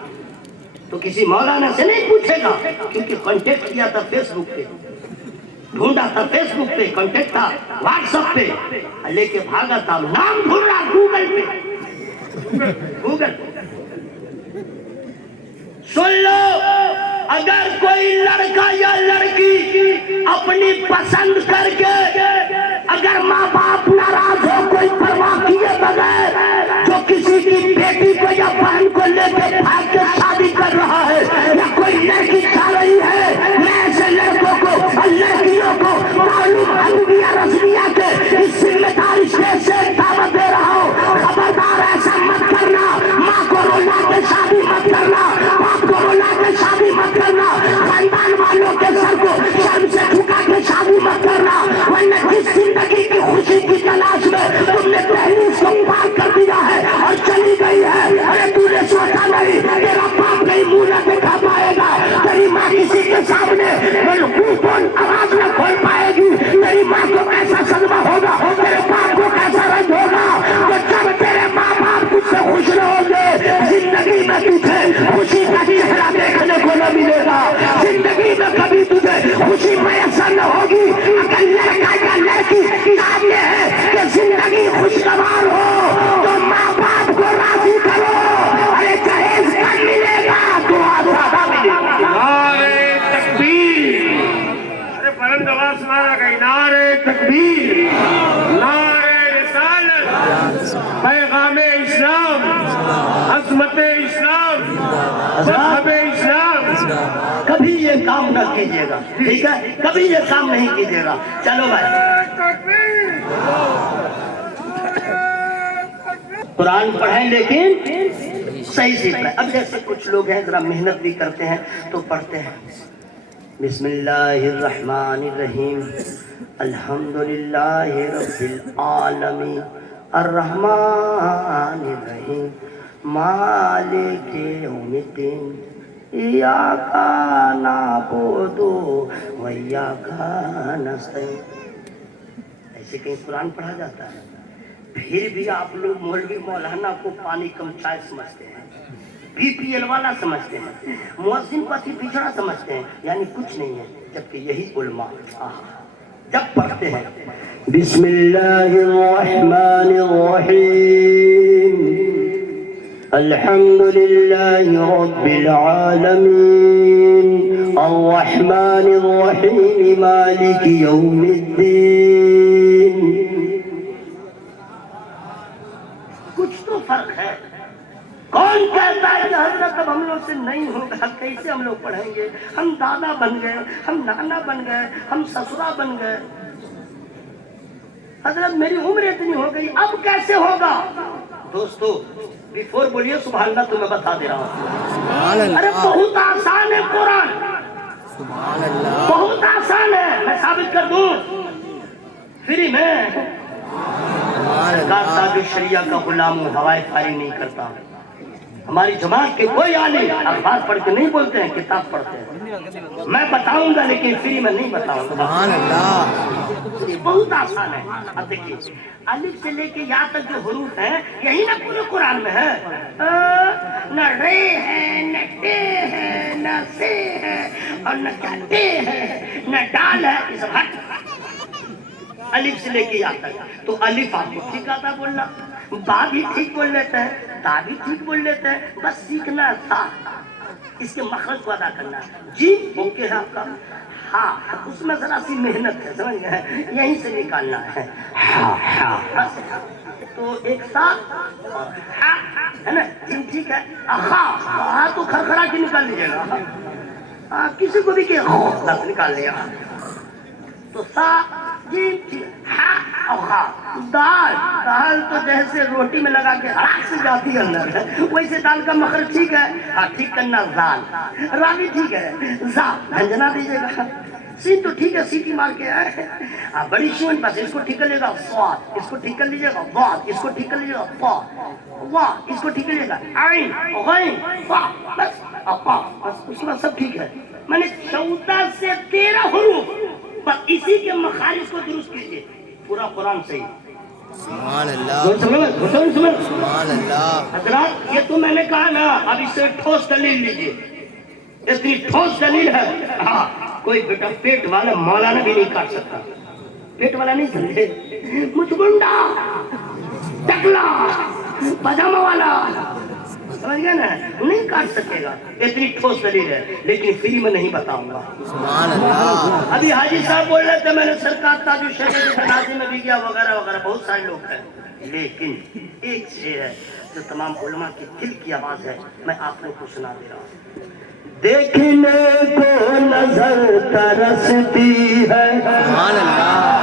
تو کسی مولانا سے نہیں پوچھے گا, کیونکہ کانٹیکٹ کیا تھا فیس بک پہ, ڈھونڈا تھا فیس بک پہ, کانٹیکٹ تھا واٹس ایپ پہ, لے کے بھاگا تھا. نام ڈھونڈ رہا گوگل پہ, گوگل. سن لو, اگر کوئی لڑکا یا لڑکی اپنی پسند کر کے اگر ماں باپ ناراض ہو کوئی پرواہ کیے بغیر جو کسی کی بیٹی کو یا بہن کو لے کے بھاگ کے شادی کر رہا ہے, یا کوئی لڑکی چاہ رہی ہے, میں ایسے لڑکوں کو اور لڑکیوں کو معلوم حلویہ رسمیہ کے اس ذمہ داری سے دعوت دے رہا ہوں, خبردار ایسا مت کرنا. ماں کو رولا کے شادی مت کرنا, باپ کو رولا کے شادی مت کرنا, خاندان والوں کے سر کو شرم سے جھکا کے شادی مت کرنا, ورنہ جس زندگی کی خوشی کی تلاش میں تم نے دہلیز کو پار کر دیا ہے اور چلی گئی ہے, ارے تو نے سوچا نہیں تیرا باپ کہیں منہ نہ دکھا پائے گا, تیری ماں کسی کے سامنے کون آواز نہ کھول پائے گی, تیری ماں کو کیسا صدمہ ہوگا, تیرے باپ کو کیسا رنج ہوگا, تو جب تیرے ماں باپ تجھ سے خوش نہ ہوں گے زندگی میں تجھے خوشی کا چہرہ دیکھنے کو نہ ملے گا, زندگی میں کبھی تجھے خوشی میسر نہ ہوگی. اگر لڑکا یا لڑکی چاہتے ہیں کہ زندگی خوشگوار ہو تو ماں باپ کو راضی کرو, ارے جہیز کم ملے گا تو زیادہ ملے گا. نعرے تکبیر. ارے بلند آواز سنانا گئی. نعرے تکبیر, نعرے رسالت, پیغام اسلام, عظمت اسلام, مذہب اسلام. کبھی یہ کام نہ کیجیے گا, ٹھیک ہے, کبھی یہ کام نہیں کیجیے گا. چلو بھائی, قرآن پڑھیں لیکن صحیح سیکھ لیں. اب جیسے کچھ لوگ ہیں ذرا محنت بھی کرتے ہیں تو پڑھتے ہیں بسم اللہ الرحمن الرحیم, الحمدللہ رب العالمین, الرحمن الرحیم, مالک یوم الدین, ایاک نعبد و ایاک نستعین. ایسے کہیں قرآن پڑھا جاتا ہے؟ پھر بھی آپ لوگ مولوی مولانا کو پانی کم چائے سمجھتے ہیں, بی پی ایل والا سمجھتے ہیں, مؤذن کو اتی پچھڑا سمجھتے ہیں, یعنی کچھ نہیں ہے, جبکہ یہی علماء جب پڑھتے ہیں بسم اللہ الرحمن الرحیم, الحمد للہ رب العالمین, الرحمن الرحیم, مالک یوم الدین. کچھ تو فرق ہے. کون کہتا ہے کہ حضرت اب ہم لوگ سے نہیں ہوگا, کیسے ہم لوگ پڑھیں گے, ہم دادا بن گئے, ہم نانا بن گئے, ہم سسرا بن گئے, حضرت میری عمر اتنی ہو گئی, اب کیسے ہوگا. دوستو بیفور بولیے سبحان اللہ, تو میں بتا دے رہا ہوں. ارے بہت آسان ہے قرآن, بہت آسان ہے, میں ثابت کر دوں فری میں. سرکار صاحب شریعہ کا غلام ہوں, ہوائے فاری نہیں کرتا. ہماری جماعت کے کوئی عالم اخبار پڑھ کے نہیں بولتے ہیں, کتاب پڑھتے ہیں. میں بتاؤں گا لیکن فری میں نہیں بتاؤں گا. سبحان اللہ, بہت آسان ہے. اب دیکھیے, الف سے لے کے یا تک جو حروف ہیں یہی نہ پورے قرآن میں ہے. نہ رے ہے, نہ ٹے ہے, نہ سے ہے, اور نہ کیا ٹے ہے, نہ ڈال ہے. یہ سب ہٹ الف سے لے کے یا تک. تو الف آپ کو ٹھیک آتا بولنا, با بھی ٹھیک بول لیتے ہیں, تا بھی ٹھیک بول لیتے ہیں, بس سیکھنا تھا, اس کے مخرج کو ادا کرنا. جیم اوکے ہے آپ کا, ہاں اس میں ذرا سی محنت ہے, سمجھ گئے, یہیں سے نکالنا ہے. بس تو ایک ساتھ ہے نا, جیم ٹھیک ہے. ہاں تو کھڑکھڑا کے نکال لیجیے گا, کسی کو بھی کہ بس نکال لیا. تو سا جیم ٹھیک, دال, دال تو جیسے روٹی میں لگا کے ہراک سے جاتی ہے اندر, ویسے دال کا مخرج ٹھیک ہے. ہاں ٹھیک کرنا, زال, را بھی ٹھیک ہے, زا جھنجھنا دیجیے گا. سین تو ٹھیک ہے، سیٹی مار کے آئے بڑی شون، بس اس کو ٹھیک کر لے گا سواد، اس کو ٹھیک کر لیجیے گا واد، اس کو ٹھیک کر لیجیے گا پا، واہ اس کو ٹھیک کر لیجیے گا آئین غین واہ، بس اپا، بس اس کے بعد سب ٹھیک ہے. میں نے 14 سے 13 حروف بس اسی کے مخارج کو درست کیجیے، پورا قرآن صحیح. سبحان اللہ سبحان اللہ. حضرات یہ تو میں نے کہا نا، اب اس سے ٹھوس دلیل لیجیے، اتنی ٹھوس دلیل ہے. ہاں کوئی بیٹا پیٹ والا مولانا بھی نہیں کاٹ سکتا. پیٹ والا نہیں سمجھے، مجھ گنڈا ٹکلا پاجامہ والا، سمجھ گیا نا، نہیں کاٹ سکے گا. اتنی ٹھوس دلیل ہے، لیکن فری میں نہیں بتاؤں گا. سبحان اللہ. ابھی حاجی صاحب بول رہے تھے میں نے سرکار تاج الشہر کے جنازے میں بھی گیا وغیرہ وغیرہ، بہت سارے لوگ ہیں، لیکن ایک شعر ہے جو تمام علماء کی دل کی آواز ہے، میں آپ لوگ کو سنا دے رہا ہوں. دیکھنے کو نظر ترستی ہے. سبحان اللہ.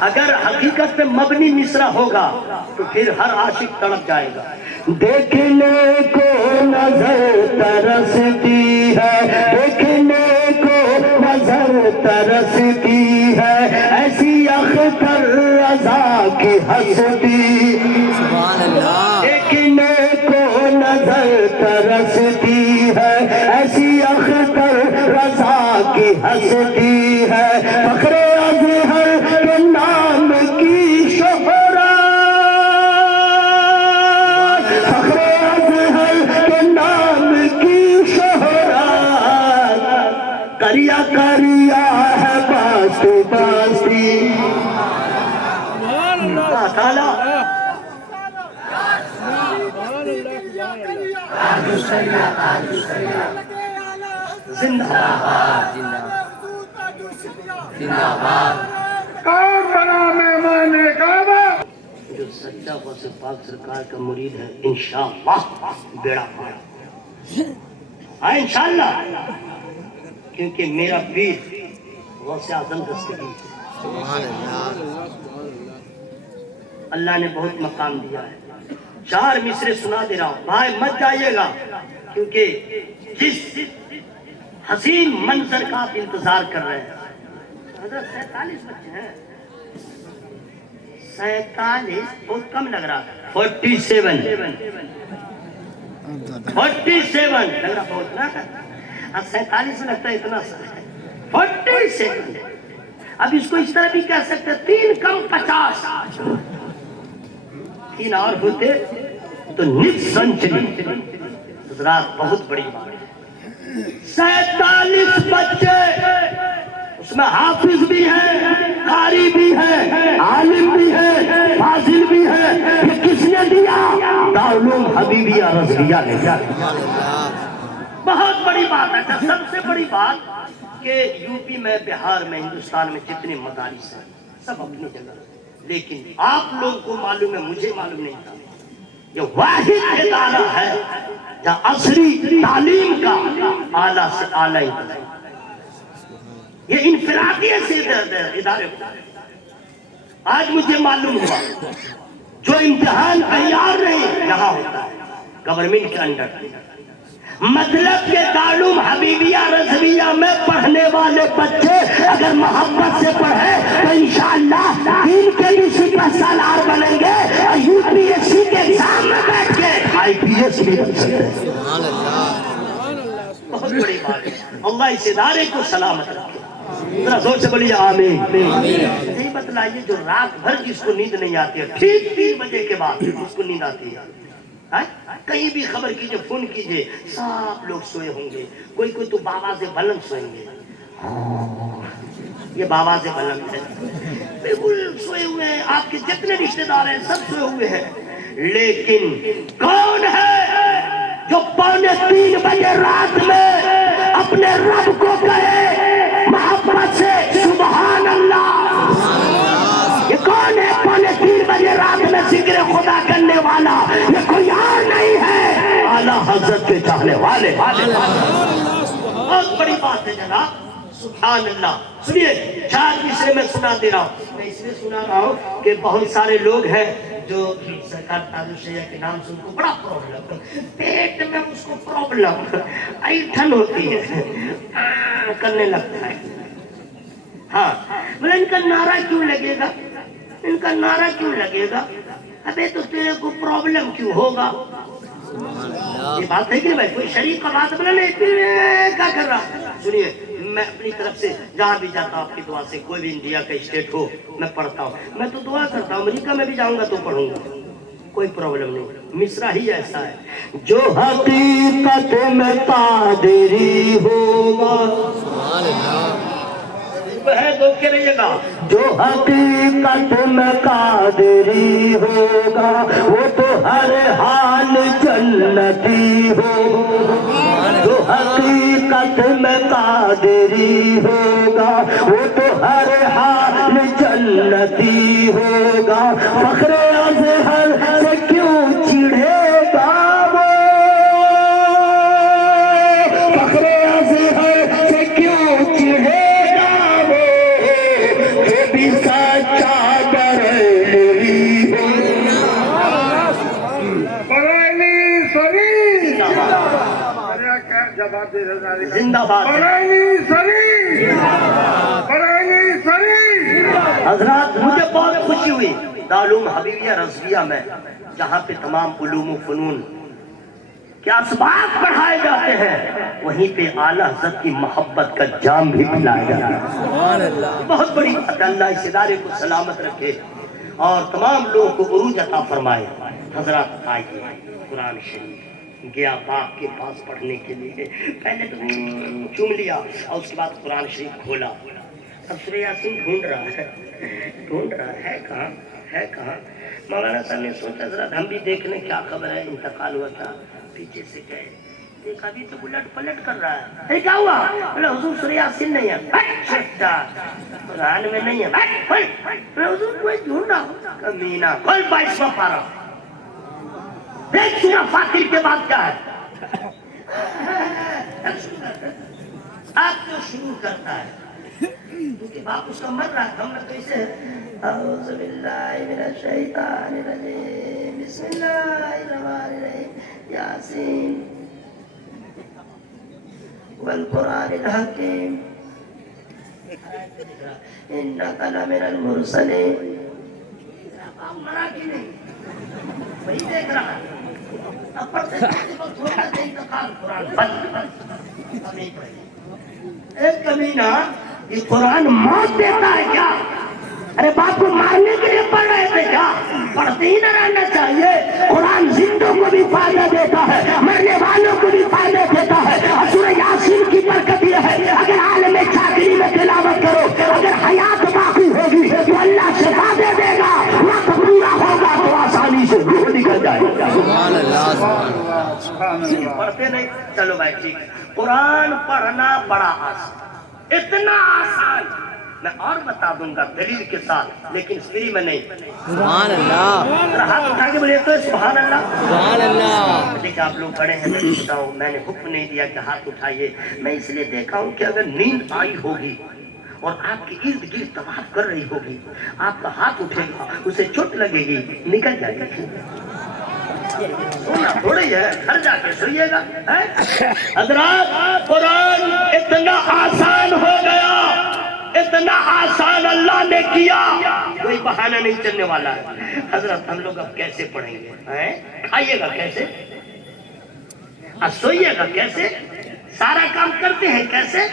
اگر حقیقت پہ مبنی مصرع ہوگا تو پھر ہر عاشق تڑپ جائے گا. دیکھنے کو نظر ترستی ہے، دیکھنے کو نظر ترستی ہے، ایسی اختر رضا کی ہستی. سبحان اللہ. دیکھنے کو نظر ترستی ہے، ایسی اختر رضا کی ہستی ہے. فخر اظہر کے نام کی شہرت، فخر اظہر کے نام کی شہرت، کریا کریا ہے باستی باستی. اللہ تعالیٰ زندہ باد. زندہ باد. کون بنا مہمان کعبہ؟ جو سچا غوث پاک سرکار کا مرید ہے انشاءاللہ بیڑا پایا. ہاں انشاءاللہ، کیونکہ میرا پیر غوث اعظم دستگیر. سبحان اللہ. اللہ نے بہت مقام دیا ہے. 4 مصرے سنا دے رہا ہوں، بھائی مت جائیے گا، کیونکہ جس حسین منظر کا آپ انتظار کر رہے ہیں. حضرت 47 بچے ہیں، 47 بہت کم لگ رہا. 47 لگ رہا بہت نا، اب 47 میں لگتا ہے اتنا سا. 47 اب اس کو اس طرح بھی کہہ سکتے 3 کم 50، 3 اور ہوتے تو نصف سنچری. حضرات بہت بڑی بات ہے. 47 بچے، اس میں حافظ بھی ہے، قاری بھی ہے، عالم بھی ہے، فاضل بھی ہے. یہ کس نے دیا؟ دارالعلوم حبیبیہ رضویہ نے دیا. بہت بڑی بات ہے. سب سے بڑی بات کہ یو پی میں، بہار میں، ہندوستان میں جتنے مدارس ہیں سب اپنی جگہ، لیکن آپ لوگ کو معلوم ہے، مجھے معلوم نہیں تھا، یہ واحد ادارہ ہے جہاں عصری تعلیم کا اعلیٰ سے اعلیٰ انتظام. یہ انفرادی سے ادارے ہوتا ہے. آج مجھے معلوم ہوا جو امتحان تیار نہیں یہاں ہوتا ہے گورنمنٹ کے انڈر. مطلب کہ دارالعلوم حبیبیہ رضویہ میں پڑھنے والے بچے اگر محبت سے پڑھے تو انشاءاللہ دین کے بھی سپہ سالار بنیں گے اور یو پی ایس سی کے ایگزام میں بیٹھ کے آئی پی ایس بھی بن سکتے ہیں. سبحان اللہ. بہت بڑی بات ہے. اللہ اس ادارے کو سلامت رکھے. ذرا زور سے بولیے آمین. یہی بتلائیے جو رات بھر جس کو نیند نہیں آتی ہے، ٹھیک 3 بجے کے بعد اس کو نیند آتی ہے، کہیں بھی خبر کیجئے، فون کیجئے، سب لوگ سوئے ہوں گے. کوئی تو باواز بلند سوئیں گے. یہ باواز بلند ہے، بالکل سوئے ہوئے ہیں. آپ کے جتنے رشتہ دار ہیں سب سوئے ہوئے ہیں. لیکن کون ہے جو 2:45 بجے رات میں اپنے رب کو کہے محبت سے سبحان اللہ؟ یہ کون ہے 2:45 بجے رات میں ذکر خدا کرنے والا؟ یہ کوئی اور نہیں ہے، اعلیٰ حضرت کے چاہنے والے. بہت بڑی بات ہے جناب. سبحان اللہ. سنیے 4 مصرے میں سنا دے رہا ہوں. میں اس لیے سنا رہا ہوں کہ بہت سارے لوگ ہیں جو سرکار تاج الشہر کے نام سے ان کو بڑا پرابلم، پیٹ میں اس کو پرابلم، ایٹھن ہوتی ہے، کرنے لگتا ہے. ہاں بولے ان کا نعرہ کیوں لگے گا، ان کا نعرہ کیوں لگے گا، ابے تو تیرے کو پرابلم کیوں ہوگا. یہ بات ہے کہ بھائی کوئی شریف کا بات بنا نہیں کیا کر رہا. سنیے میں اپنی طرف سے جہاں بھی جاتا ہوں آپ کی دعا سے، کوئی بھی انڈیا کا اسٹیٹ ہو میں پڑھتا ہوں، میں تو دعا کرتا ہوں امریکہ میں بھی جاؤں گا تو پڑھوں گا، کوئی پرابلم نہیں. مصرع ہی ایسا ہے جو حقیقت میں قادری ہوگا، ہے تو کہہ رہیے گا جو حقیقت میں قادری ہوگا وہ تو ہر حال جنتی ہوگا. جو حقیقت میں قادری ہوگا وہ تو ہر حال جنتی ہوگا. فخر اظہر سے کیوں چڑھے گا وہ، فخر اظہر سے کیوں چڑھے زندہ باد. حضرات مجھے بہت خوشی ہوئی دارالعلوم حبیبیہ رضویہ میں جہاں پہ تمام علوم و فنون کے اسباق پڑھائے جاتے ہیں، وہیں پہ اعلیٰ حضرت کی محبت کا جام بھی پلایا جاتا ہے. بہت بڑی بات ہے. اللہ اس ادارے کو سلامت رکھے اور تمام لوگوں کو عروج عطا فرمائے. حضرات آئیے قرآن شریف گیا باپ کے پاس پڑھنے کے لیے، پہلے تو چوم لیا اور اس کے بعد قرآن شریف کھولا. اب سورہ یاسین ڈھونڈ رہا ہے کہاں ہے کہاں. مولانا صاحب نے سوچا ذرا ہم بھی دیکھ لیں کیا خبر ہے. انتقال ہوا تھا، پیچھے سے گئے دیکھا ابھی تو الٹ پلٹ کر رہا ہے. کیا ہوا؟ بولے حضور سورہ یاسین نہیں ہے، قرآن میں نہیں ہے. حضور کوئی ڈھونڈا کمینہ کھول 22واں پارہ دیکھ سورہ فاتر کے بعد کیا ہے. اب تو شروع کرتا ہے کیونکہ باپ اس کا مر رہا ہے. ہم نے کیسے اعوذ باللہ من الشیطان الرجیم بسم اللہ الرحمن الرحیم یاسین والقرآن الحکیم انک لمن المرسلین. مرا کی نہیں وہی دیکھ رہا ہے. اب پڑھتے وقت ہوتا ہے انتقال قرآن بند. ایک کمینہ یہ قرآن موت دیتا ہے کیا؟ ارے باپ کو مارنے کے لیے پڑھ رہے تھے کیا؟ پڑھتے ہی نہ رہنا چاہیے. قرآن زندوں کو بھی فائدہ دیتا ہے، مرنے والوں کو بھی فائدہ دیتا ہے. اور سورہ یاسین کی برکت یہ ہے اگر عالم چاکری میں تلاوت کرو، اگر حیات باقی ہوگی تو اللہ شفا دے دے گا. وقت پورا ہوگا تو آسانی سے روح نکل جائے گا. پڑھتے نہیں؟ چلو بھائی ٹھیک ہے. قرآن پڑھنا بڑا آسان، اتنا آسان میں اور بتا دوں گا دلیل کے ساتھ، لیکن فری میں نہیں. سبحان اللہ. ہاتھ اٹھا کے بولے تو سبحان اللہ. سبحان اللہ. دیکھیں آپ لوگ بڑے ہیں، میں پوچھتا ہوں، میں نے حکم نہیں دیا کہ ہاتھ اٹھائیے. میں اس لیے دیکھا ہوں کہ اگر نیند آئی ہوگی اور آپ کے ارد گرد طواف کر رہی ہوگی، آپ کا ہاتھ اٹھے گا، اسے چوٹ لگے گی، نکل جائے گی. سونا تھوڑی ہے، گھر جا کے سوئیے گا. حضرات قرآن اتنا آسان ہو گیا، اتنا آسان اللہ نے کیا، کوئی بہانہ نہیں چلنے والا ہے. حضرت ہم لوگ اب کیسے پڑھیں گے؟ کھائیے گا کیسے، سوئیے گا کیسے، سارا کام کرتے ہیں کیسے؟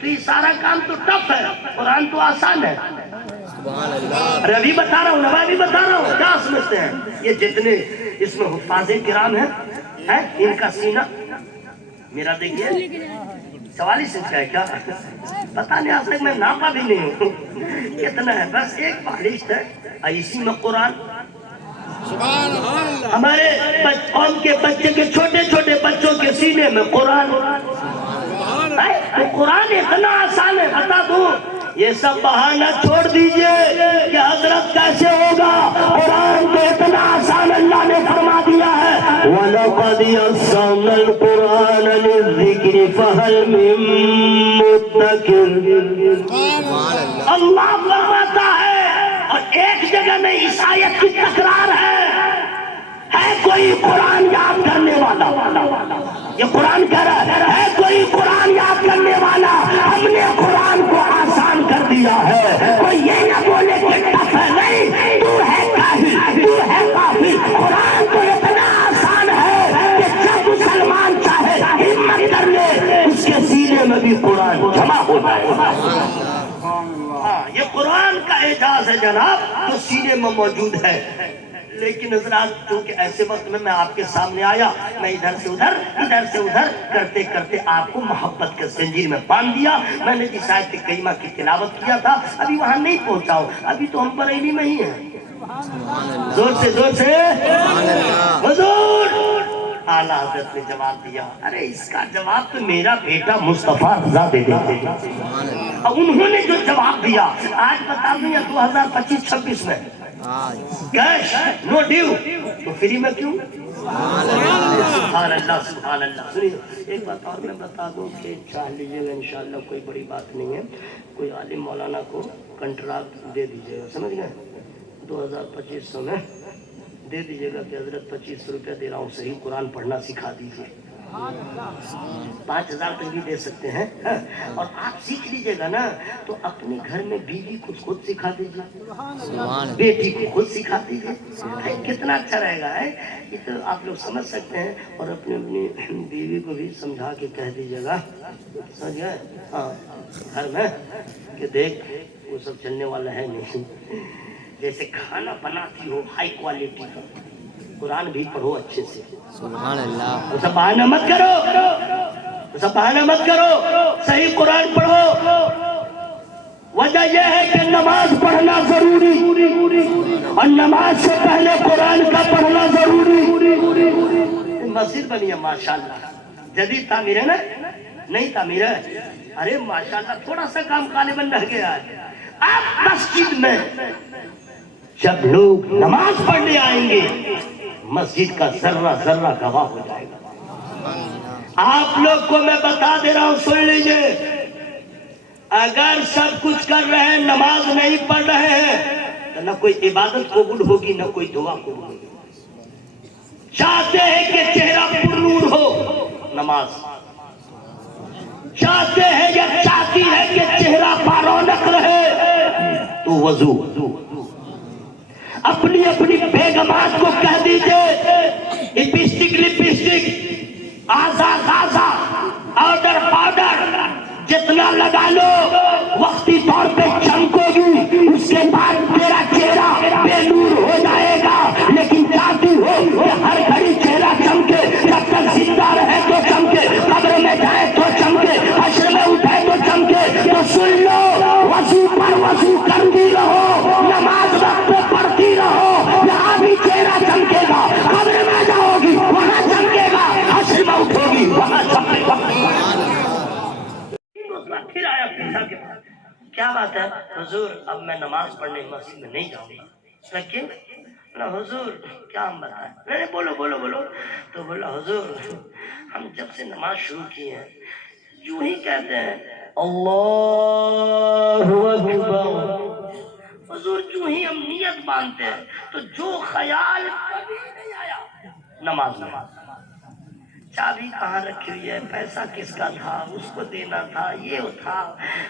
تو یہ سارا کام تو ٹف ہے، قرآن تو آسان ہے. ارے ابھی بتا رہا ہوں، ابھی بتا رہا ہوں. کیا سمجھتے ہیں یہ جتنے اس میں حفاظ کرام ہیں ان کا سینہ میرا دیکھیے 44 انچ ہے کیا؟ پتا نہیں آج تک میں ناپا بھی نہیں ہوں کتنا ہے. بس ایک بالشت ہے. اسی میں قرآن ہمارے قوم کے بچے کے چھوٹے چھوٹے بچوں کے سینے میں قرآن. قرآن اتنا آسان ہے. بتا دوں یہ سب بہانہ چھوڑ دیجئے کہ حضرت کیسے ہوگا. قرآن کو اتنا آسان اللہ نے فرما دیا ہے. وَلَقَدْ يَسَّرْنَا الْقُرْآنَ لِلذِّكْرِ فَهَلْ مِن مُدَّكِرٍ. اللہ فرماتا ہے اور ایک جگہ میں اس آیت کی تکرار ہے کوئی قرآن یاد کرنے والا. یہ قرآن کہہ رہا ہے کوئی قرآن یاد کرنے والا. ہم نے قرآن کو آسان کر دیا ہے. قرآن جمع ہو جائے گا۔ ہاں یہ قرآن کا اعجاز ہے جناب جو سینے میں موجود ہے۔ لیکن حضرات کیونکہ ایسے وقت میں آپ کے سامنے آیا، میں ادھر سے ادھر کرتے کرتے آپ کو محبت کے زنجیر میں باندھ دیا۔ میں نے جس آیت کریمہ کی تلاوت کیا تھا ابھی وہاں نہیں پہنچا ہوں، ابھی تو ہم بریلی میں ہی ہیں۔ زور سے حضور اعلیٰ حضرت نے جواب دیا، ارے اس کا جواب تو میرا بیٹا مصطفیٰ رضا دے دیتے۔ اب انہوں نے جو جواب دیا آج بتا دوں یا 2025-26 میں کیش نو ڈیو تو فری میں کیوں؟ سبحان اللہ۔ سنیے ایک بات اور میں بتا دوں کہ چاہ لیجیے گا انشاءاللہ، کوئی بڑی بات نہیں ہے، کوئی عالم مولانا کو کنٹراکٹ دے دیجیے گا، سمجھ گئے؟ 2500 میں دے دیجیے گا کہ حضرت 2500 روپیہ دے رہا ہوں، صحیح قرآن پڑھنا سکھا دیجیے۔ 5000 تک بھی دے سکتے ہیں، اور آپ سیکھ لیجیے گا نا تو اپنے گھر میں بیوی کو خود سکھا دیجیے، بیٹی کو خود سکھا دیجیے، کتنا اچھا رہے گا۔ یہ تو آپ لوگ سمجھ سکتے ہیں، اور اپنی بیوی کو بھی سمجھا کے کہہ دیجیے گا، سمجھ گئے؟ ہاں گھر میں کہ دیکھ وہ سب چلنے والا ہے نہیں، جیسے کھانا بناتی ہو ہائی کوالٹی کا، قرآن بھی پڑھو اچھے سے۔ سبحان اللہ۔ اسے بہانہ مت کرو، صحیح قرآن پڑھو۔ وجہ یہ ہے کہ نماز پڑھنا ضروری، اور نماز سے پہلے قرآن کا پڑھنا ضروری۔ مسجد بنی ہے ماشاءاللہ، جدید تعمیر ہے نا، نئی تعمیر ہے، ارے ماشاءاللہ تھوڑا سا کام غالباً رہ گیا ہے۔ اب مسجد میں جب لوگ نماز پڑھنے آئیں گے مسجد کا ذرہ ذرہ گواہ ہو جائے گا۔ آپ لوگ کو میں بتا دے رہا ہوں، سن لیجئے، اگر سب کچھ کر رہے ہیں نماز نہیں پڑھ رہے ہیں تو نہ کوئی عبادت قبول ہوگی نہ کوئی دعا قبول ہوگی۔ چاہتے ہیں کہ چہرہ پر نور ہو، نماز چاہتے ہیں یا چاہتی ہے کہ چہرہ پر رونق رہے تو وضو۔ اپنی بیگمات کو کہہ دیجئے لپسٹک آزا آؤڈر پاؤڈر جتنا لگا لو وقتی طور پہ چمکو گی، اس کے بعد تیرا چہرہ بے نور ہو جائے گا۔ لیکن چاہتی ہو کہ ہر گھڑی چہرہ چمکے، جب تک زندہ رہے تو چمکے، قبر میں جائے تو چمکے، حشر میں اٹھے تو چمکے، تو سن لو، وضو پر وضو کرتی رہو، نماز وقت پہ پڑھتی رہو، یہاں بھی چہرہ چمکے گا، قبر میں جاؤ گی وہاں چمکے گا، حشر میں اٹھو گی وہاں چمکے گا۔ پھر آیا پیسا کے پاس، کیا بات ہے حضور؟ اب میں نماز پڑھنے مسجد میں نہیں جاؤں گا۔ لیکن حضور کیا ہم بتائیں؟ نہیں بولو۔ تو بولا حضور ہم جب سے نماز شروع کی ہے یوں ہی کہتے ہیں اللہ اکبر، حضور یوں ہی ہم نیت باندھتے ہیں، تو جو خیال کبھی نہیں آیا نماز میں، چابی کہاں رکھی ہوئی ہے، پیسہ کس کا تھا، اس کو دینا تھا، یہ تھا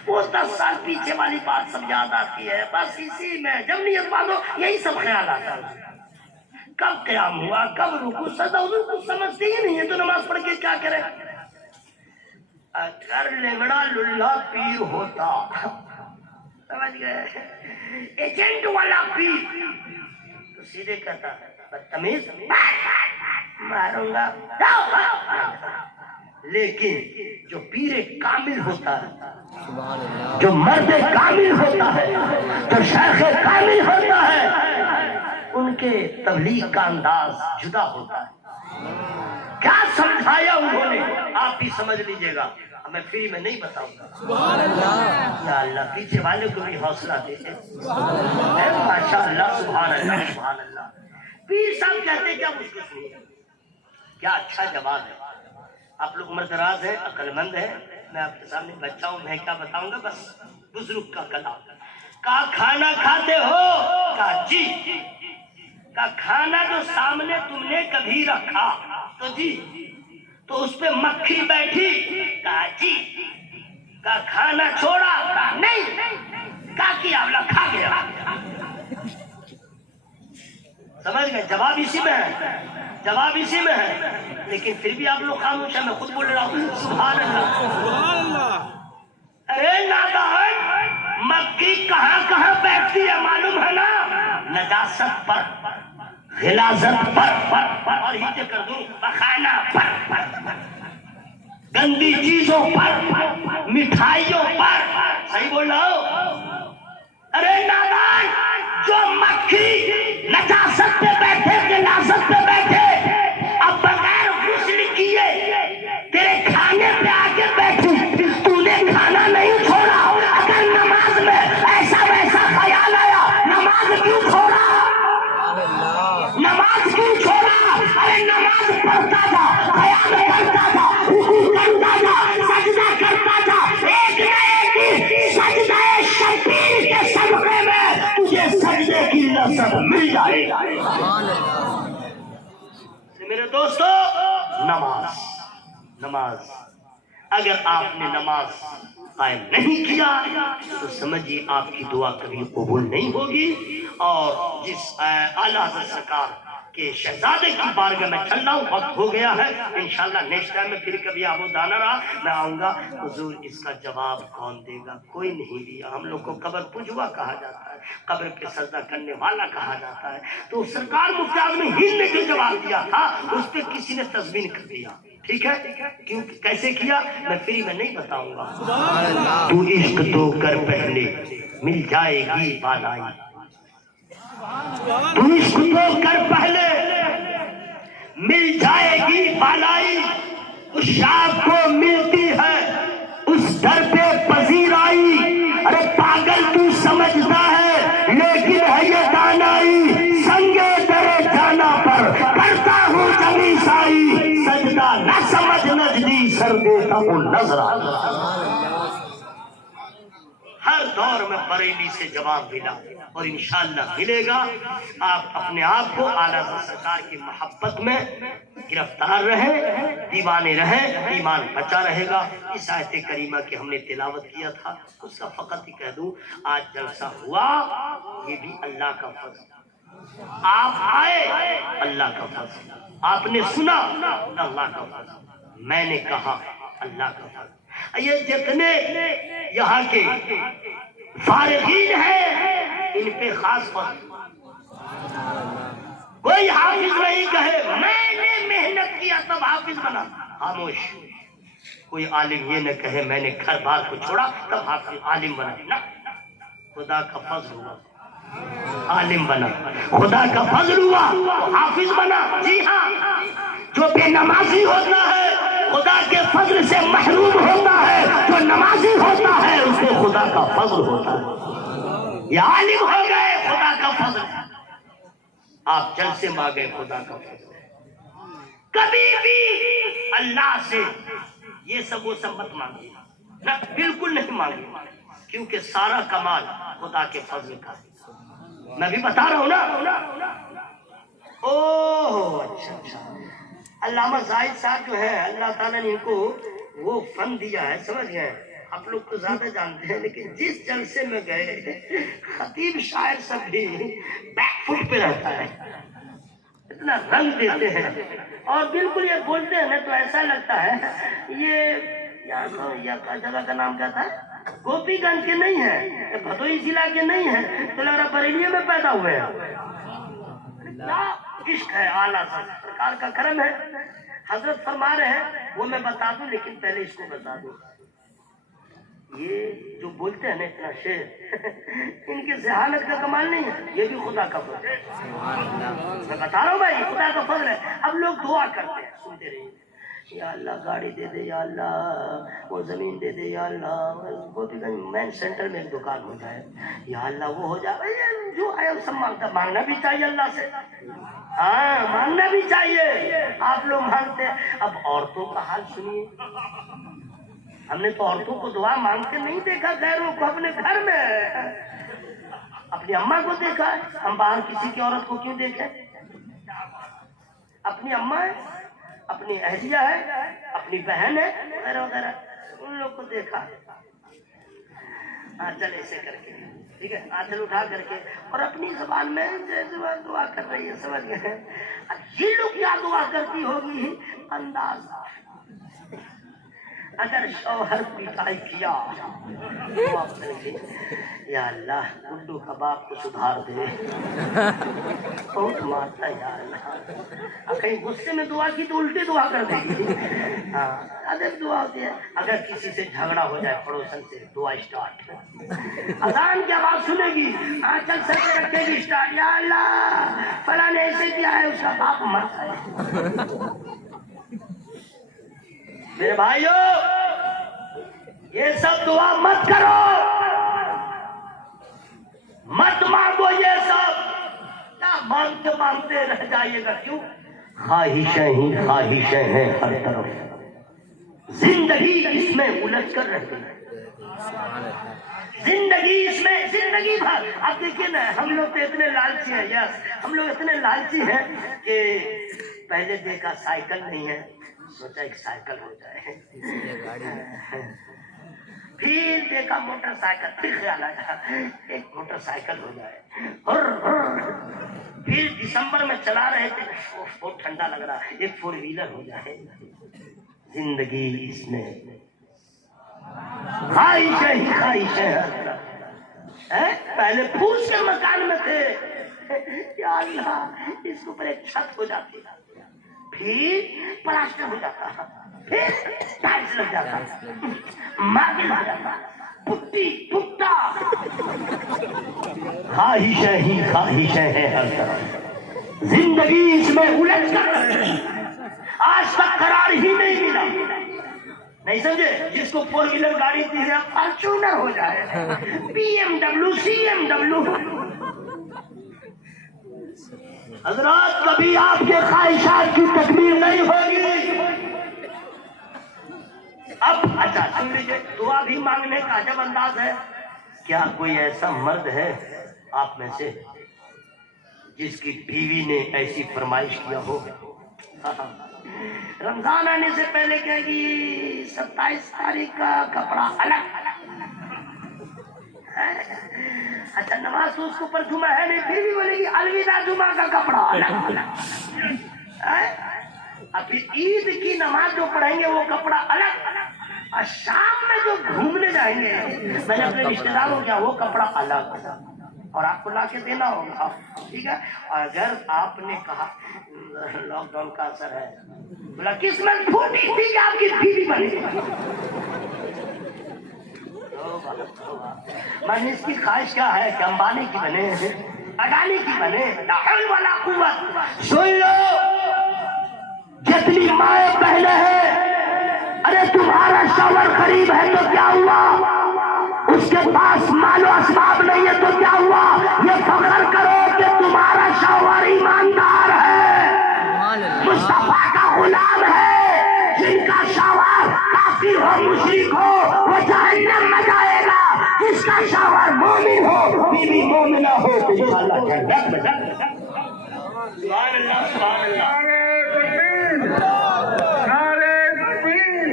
وہ، 10 سال پیچھے والی بات سب یاد آتی ہے، بس اسی میں جب نیت باندھو یہی سب خیال آتا ہے۔ کب قیام ہوا، کب رکوع سجدہ، حضور کچھ سمجھتے ہی نہیں ہے تو نماز پڑھ کے کیا کرے؟ اگر لنگڑا للہ پیر ہوتا، سمجھ گئے، ایجنٹ والا پیر تو سیدھے کہتا بدتمیز ماروں گا، لیکن جو پیر کامل ہوتا ہے، جو مرد کامل ہوتا ہے، جو شیخ کامل ہوتا ہے، ان کے تبلیغ کا انداز جدا ہوتا ہے۔ کیا سمجھایا انہوں نے آپ بھی سمجھ لیجئے گا، میں فری میں نہیں بتاؤں گا۔ یا اللہ پیچھے والے کو بھی حوصلہ دیتے، ماشاءاللہ سبحان اللہ۔ پیر صاحب کہتے کیا مجھ کو سنیے، کیا اچھا جواب ہے۔ آپ لوگ مردراز ہیں، عقل مند ہیں، میں آپ کے سامنے بچہ ہوں، میں کیا بتاؤں گا، بس بزرگ کا کلام۔ کہا کھانا کھاتے ہو؟ کہا جی۔ کہا کھانا جو سامنے تم نے کبھی رکھا تو جی، تو اس پہ مکھی بیٹھی؟ کہا جی۔ کہا کھانا چھوڑا؟ کہا نہیں۔ کہا کیا؟ بولا کھا گیا۔ سمجھ گئے؟ جواب اسی میں ہے، لیکن پھر بھی آپ لوگ خاموش ہیں، میں خود بول رہا ہوں سبحان اللہ۔ اے نادان مکھی کہاں کہاں بیٹھتی ہے معلوم ہے نا؟ نجاست پر، غلاظت پر، اور ہی کر دوں بخانہ پر، گندی چیزوں پر، مٹھائیوں پر، صحیح بول رہا ہو؟ ارے نادان جو مکھی نجاست پہ بیٹھے، غلاظت پہ بیٹھے، اب بغیر غسل کیے تیرے کھانے پہ آگے بیٹھی، تو نے کھانا نہیں چھوڑا، اگر نماز میں ایسا ویسا خیال آیا نماز کیوں چھوڑا؟ نماز کیوں چھوڑا؟ ارے نماز پڑھتا تھا، خیال کرتا تھا، رکوع کرتا تھا، سجدہ کرتا تھا، ایک نہ ایک سجدہ شبیر کے صدقے میں تجھے سجدے کی لذت مل جائے گا۔ میرے دوستو، نماز اگر آپ نے نماز قائم نہیں کیا تو سمجھیے آپ کی دعا کبھی قبول نہیں ہوگی، اور جس اعلیٰ حضرت سرکار کہ شہزادے کی بارگاہ میں چل رہا ہوں، وقت ہو گیا ہے، انشاءاللہ نیکسٹ ٹائم میں پھر کبھی آب و دانا رہا میں آؤں گا۔ حضور اس کا جواب کون دے گا؟ کوئی نہیں دیا۔ ہم لوگ کو قبر پجوا کہا جاتا ہے، قبر پہ سجدہ کرنے والا کہا جاتا ہے، تو سرکار مفتی اعظم ہند نے جو جواب دیا تھا اس پہ کسی نے تضمین کر دیا، ٹھیک ہے؟ کیوں کیسے کیا میں فری میں نہیں بتاؤں گا۔ تو عشق تو کر پہلے مل جائے گی بالائی، تو عشق تو کر پہلے مل جائے گی بالائی، اس شاخ کو ملتی ہے اس در پہ پذیرائی۔ ارے پاگل تو سمجھتا ہے لیکن ہے یہ دانائی، سنگے تیرے جانا پر کرتا ہوں جمی سائی، سجدہ نہ سمجھ نجدی سر دیتا ہوں نظرہ۔ ہر دور میں بریلی سے جواب ملا اور انشاءاللہ ملے گا۔ آپ اپنے آپ کو اعلیٰ سرکار کی محبت میں گرفتار رہیں، دیوانے رہیں، ایمان بچا رہے گا۔ اس آیت کریمہ کی ہم نے تلاوت کیا تھا، اس کا فقط ہی کہہ دوں آج جلسہ ہوا یہ بھی اللہ کا فضل، آپ آئے اللہ کا فضل، آپ نے سنا اللہ کا فضل، میں نے کہا اللہ کا فضل۔ یہ جتنے یہاں کے فارغین ہیں ان پہ خاص فضل، کوئی حافظ نہیں کہے میں نے محنت کیا تب حافظ بنا، خاموش۔ کوئی عالم یہ نہ کہے میں نے گھر بار کو چھوڑا تب حافظ عالم بنا، نہ، خدا کا فضل ہوا عالم بنا، خدا کا فضل ہوا حافظ بنا۔ جی ہاں، جو بے نمازی ہوتا ہے خدا کے فضل سے محروم ہوتا ہے، جو نمازی ہوتا ہے اس کو خدا کا فضل ہوتا ہے۔ یہ عالم ہو گئے خدا کا فضل، آپ جلسے مانگے خدا کا فضل۔ کبھی بھی اللہ سے یہ سب وہ سب مت مانگے، نہ بالکل نہیں مانگے، کیونکہ سارا کمال خدا کے فضل کا ہے۔ میں بھی بتا رہا ہوں نا۔ اوہ اچھا، علامہ زاہد صاحب جو ہے اللہ تعالیٰ نے ان کو وہ فن دیا ہے، سمجھ گئے؟ آپ لوگ تو زیادہ جانتے ہیں، لیکن جس جلسے میں گئے خطیب شاعر سب بھی بیک فٹ پہ رہتا ہے، اتنا رنگ دیتے ہیں اور بالکل یہ بولتے ہیں نا تو ایسا لگتا ہے یہ جگہ کا نام کیا تھا، گوپی گنج کے نہیں ہے، بھدوئی ضلع کے نہیں ہے، تو لگ رہا بریلی میں پیدا ہوئے ہیں۔ کیا عشق ہے اعلیٰ سرکار کا کرم ہے۔ حضرت فرما رہے ہیں وہ میں بتا دوں، لیکن پہلے اس کو بتا دوں، یہ جو بولتے ہیں نا اتنا شعر ان کی ذہانت کا کمال نہیں ہے، یہ بھی خدا کا فضل ہے۔ میں بتا رہا ہوں بھائی خدا کا فضل ہے۔ اب لوگ دعا کرتے ہیں، سنتے رہیے، یا اللہ گاڑی دے دے، یا اللہ وہ زمین دے دے، یا اللہ گوپی گنج مین سینٹر میں ایک دکان ہو جائے، یا اللہ وہ ہو جائے، جو ہے سب مانگتا، مانگنا بھی چاہیے اللہ سے، ہاں مانگنا بھی چاہیے۔ آپ لوگ مانگتے ہیں، اب عورتوں کا حال سنیے، ہم نے تو عورتوں کو دعا مانگتے نہیں دیکھا، غیروں کو اپنے گھر میں، اپنی اماں کو دیکھا ہے، ہم باہر کسی کی عورت کو کیوں دیکھیں؟ اپنی اماں ہے، اپنی اہلیہ ہے، اپنی بہن ہے، وغیرہ وغیرہ، ان لوگ کو دیکھا۔ آنچل ایسے کر کے، ٹھیک ہے، آنچل اٹھا کر کے اور اپنی زبان میں دعا کر رہی ہے، سمجھ گئے؟ اب یہ لوگ کیا دعا کرتی ہوگی؟ انداز اگر شوہر پٹائی کیا تو آپ نے یا اللہ گڈو کا باپ کو سدھار دے، بہت مارتا ہے یا اللہ، کہیں غصے میں دعا کی تو الٹی دعا کر دے گی۔ ہاں ادب دعا ہوتی ہے۔ اگر کسی سے جھگڑا ہو جائے پڑوسن سے، دعا اسٹارٹ، اذان کی آواز سنے گی، آنچل سر پہ رکھے گی اسٹارٹ، یا اللہ فلاں نے ایسے کیا ہے، اس کا باپ مرتا ہے۔ میرے بھائیو یہ سب دعا مت کرو، مت مانگو یہ سب، کیا مانگتے مانگتے رہ جائیے گا؟ کیوں؟ خواہشیں ہی خواہشیں ہیں ہر طرف، زندگی اس میں الجھ کر رہتی ہے، زندگی اس میں زندگی بھر۔ اب دیکھیے نا ہم لوگ تو اتنے لالچی ہیں، یس ہم لوگ اتنے لالچی ہیں کہ پہلے دیکھا سائیکل نہیں ہے، سوچا ایک سائیکل ہو جائے، پھر دیکھا موٹر سائیکل، پھر خیال آیا ایک موٹر سائیکل ہو جائے، پھر دسمبر میں چلا رہے تھے، بہت ٹھنڈا لگ رہا، ایک 4 ویلر ہو جائے۔ زندگی اس میں خواہشیں ہی خواہشیں ہیں۔ پہلے پھوس کے مکان میں تھے، یا اللہ اس کے اوپر ایک چھت ہو جاتی، پھر پلاسٹر ہو جاتا، پھر ٹائلس لگ جاتا، ماربل ہو جاتا، پٹی پٹا۔ خواہشیں ہی خواہشیں ہیں ہر طرف، زندگی اس میں الجھ کر آج تک قرار ہی نہیں ملا۔ نہیں سمجھے؟ جس کو 4 ویلر گاڑی دی ہے فارچونر ہو جائے، BMW CMW۔ حضرات کبھی آپ کے خواہشات کی تکمیل نہیں ہوگی۔ اب اچھا سن لیجیے، دعا بھی مانگنے کا عجب انداز ہے۔ کیا کوئی ایسا مرد ہے آپ میں سے جس کی بیوی نے ایسی فرمائش کیا ہو؟ رمضان آنے سے پہلے کہے گی 27 تاریخ کا کپڑا الگ۔ اچھا نماز تو اس کے اوپر جمعہ ہے نہیں، پھر بھی بولے گی الوداع جمعہ کا کپڑا الگ۔ ابھی عید کی نماز جو پڑھیں گے وہ کپڑا الگ، اور شام میں جو گھومنے جائیں گے میں نے اپنے رشتے داروں کیا وہ کپڑا الگ، اور آپ کو لا کے دینا ہوگا، ٹھیک ہے؟ اگر آپ نے کہا لاک ڈاؤن کا اثر ہے، بولا قسمت پھوٹی تھی کہ آپ کی بیوی بنی، میں اس کی خواہش کیا ہے کہ امبانی کی بنے، اڈانی کی بنے، لا حول ولا قوت۔ سن لو جتنی مائیں پہلے ہیں، ارے تمہارا شوہر قریب ہے تو کیا ہوا؟ اس کے پاس مال و اسباب نہیں ہے تو کیا ہوا؟ یہ فخر کرو کہ تمہارا شوہر ایماندار ہے، مصطفیٰ کا غلام ہے۔ جن کا شوہر کافر ہو مشرک ہو وہ جہنم میں جائے گا، جس کا شوہر مومن ہو بیوی مومنہ ہو تو انشاءاللہ جنت میں جائے گا۔ سبحان اللہ سبحان اللہ۔ نعرے تکبیر،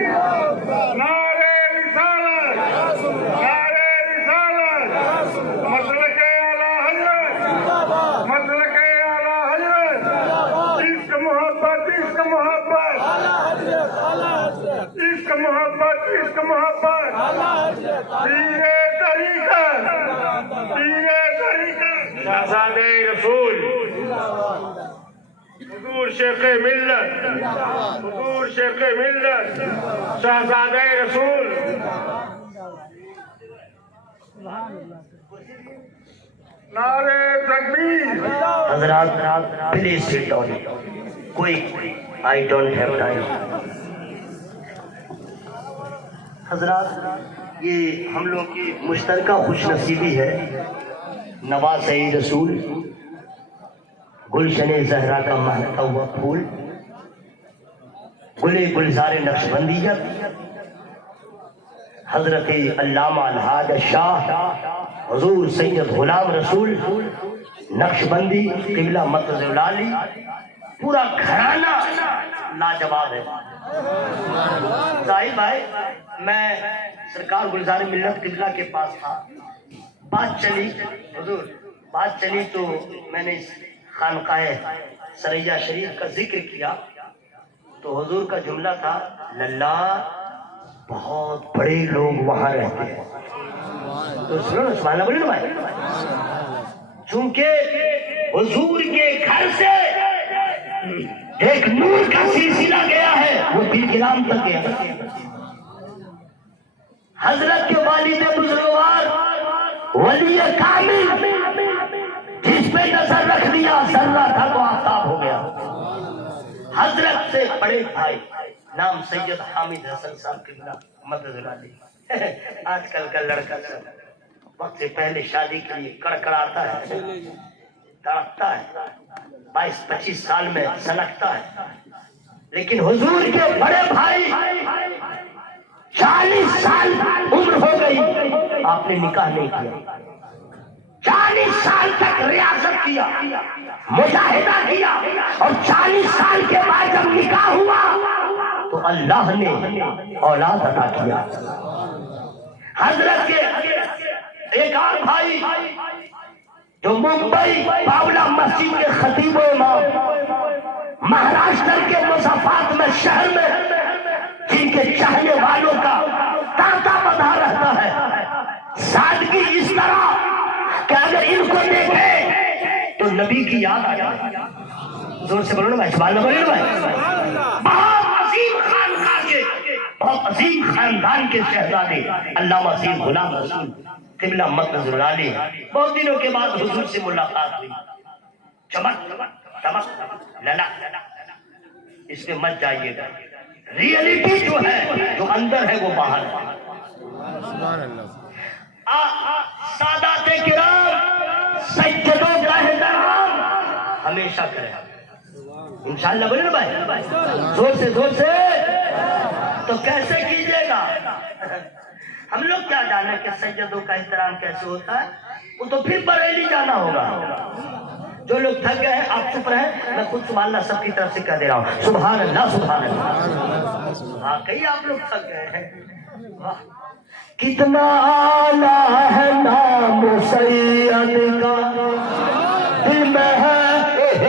نعرے رسالت، نعرے رسالت، مسلک اعلیٰ حضرت، مسلک اعلیٰ حضرت، عشق محبت، عشق محبت، عشق محبت، عشق محبت، پیر طریقت، پیر طریقت، شہزادے رسول، حضور شیخ ملت، حضور شیخ ملت، شہزادہ رسول۔ نعرے تکبیر۔ حضرات پلیز سٹ ڈاؤن، کوئی آئی ڈونٹ ہیو ٹائم۔ حضرات یہ ہم لوگ کی مشترکہ خوش نصیبی ہے، نواز رسول، گلشن زہرا کا مہکتا ہوا پھول، گلے گلزار نقشبندیت، حضرت علامہ الحاج شاہ حضور سید غلام رسول نقشبندی قبلہ مرکز العالی، پورا گھرانہ لاجواب ہے۔ ظاہر بھائی میں سرکار گلزار ملت قبلہ کے پاس تھا، بات چلی حضور، بات چلی تو میں نے خانقاہ سریہ شریف کا ذکر کیا تو حضور کا جملہ تھا للہ بہت بڑے لوگ وہاں رہتے ہیں. تو سنو نا سبحان اللہ بولے نا بھائی. چونکہ حضور کے گھر سے ایک نور کا سلسلہ گیا ہے، وہ پیر کرام تک گیا. حضرت کے والد بزرگوار ولی کامل جس پہ نظر رکھ دیا ذرہ تھا تو آفتاب ہو گیا. حضرت سے بڑے بھائی نام سید حامد حسن صاحب قبلہ مدد علیہ. آج کل کا لڑکا سب وقت سے پہلے شادی کے لیے کڑکڑاتا ہے، تڑپتا ہے، 22-25 سال میں سنکتا ہے. لیکن حضور کے بڑے بھائی 40 سال عمر ہو گئی، آپ نے نکاح نہیں کیا. 40 سال تک ریاضت کیا، مجاہدہ کیا، اور 40 سال کے بعد جب نکاح ہوا تو اللہ نے اولاد عطا کیا. حضرت کے ایک اور بھائی جو ممبئی باولا مسجد کے خطیب و امام، مہاراشٹر کے مظفرآباد میں شہر میں جن کے چاہنے والوں کا تانتا بندھا رہتا ہے، سادگی اس طرح کہ اگر ان کو دیکھے تو نبی کی یاد آ جائے. زور سے بولو نا بھائی، سبحان اللہ بولو نا بھائی. بہت عظیم خاندان کے، بہت عظیم خاندان کے شہزادے علامہ سید غلام رسول قبلہ مدد علیہ بہت دنوں کے بعد حضور سے ملاقات ہوئی. چمک چمک للا اس میں مت جائیے گا. ریئلٹی جو ہے، جو اندر ہے، وہ باہر ہے. سادات کرام سجدوں کا احترام ہمیشہ کریں انشاءاللہ. بولے نا بھائی زور سے زور سے. تو کیسے کیجئے گا؟ ہم لوگ کیا جانے کہ سجدوں کا احترام کیسے ہوتا ہے؟ وہ تو پھر بریلی جانا ہوگا. جو لوگ تھک گئے ہیں آپ چپ رہیں، میں خود سبحان اللہ سب کی طرف سے کہہ دے رہا ہوں. سبحان اللہ سبحان اللہ. واقعی آپ لوگ تھک گئے ہیں. کتنا اعلیٰ ہے نام سید کا، دل میں ہے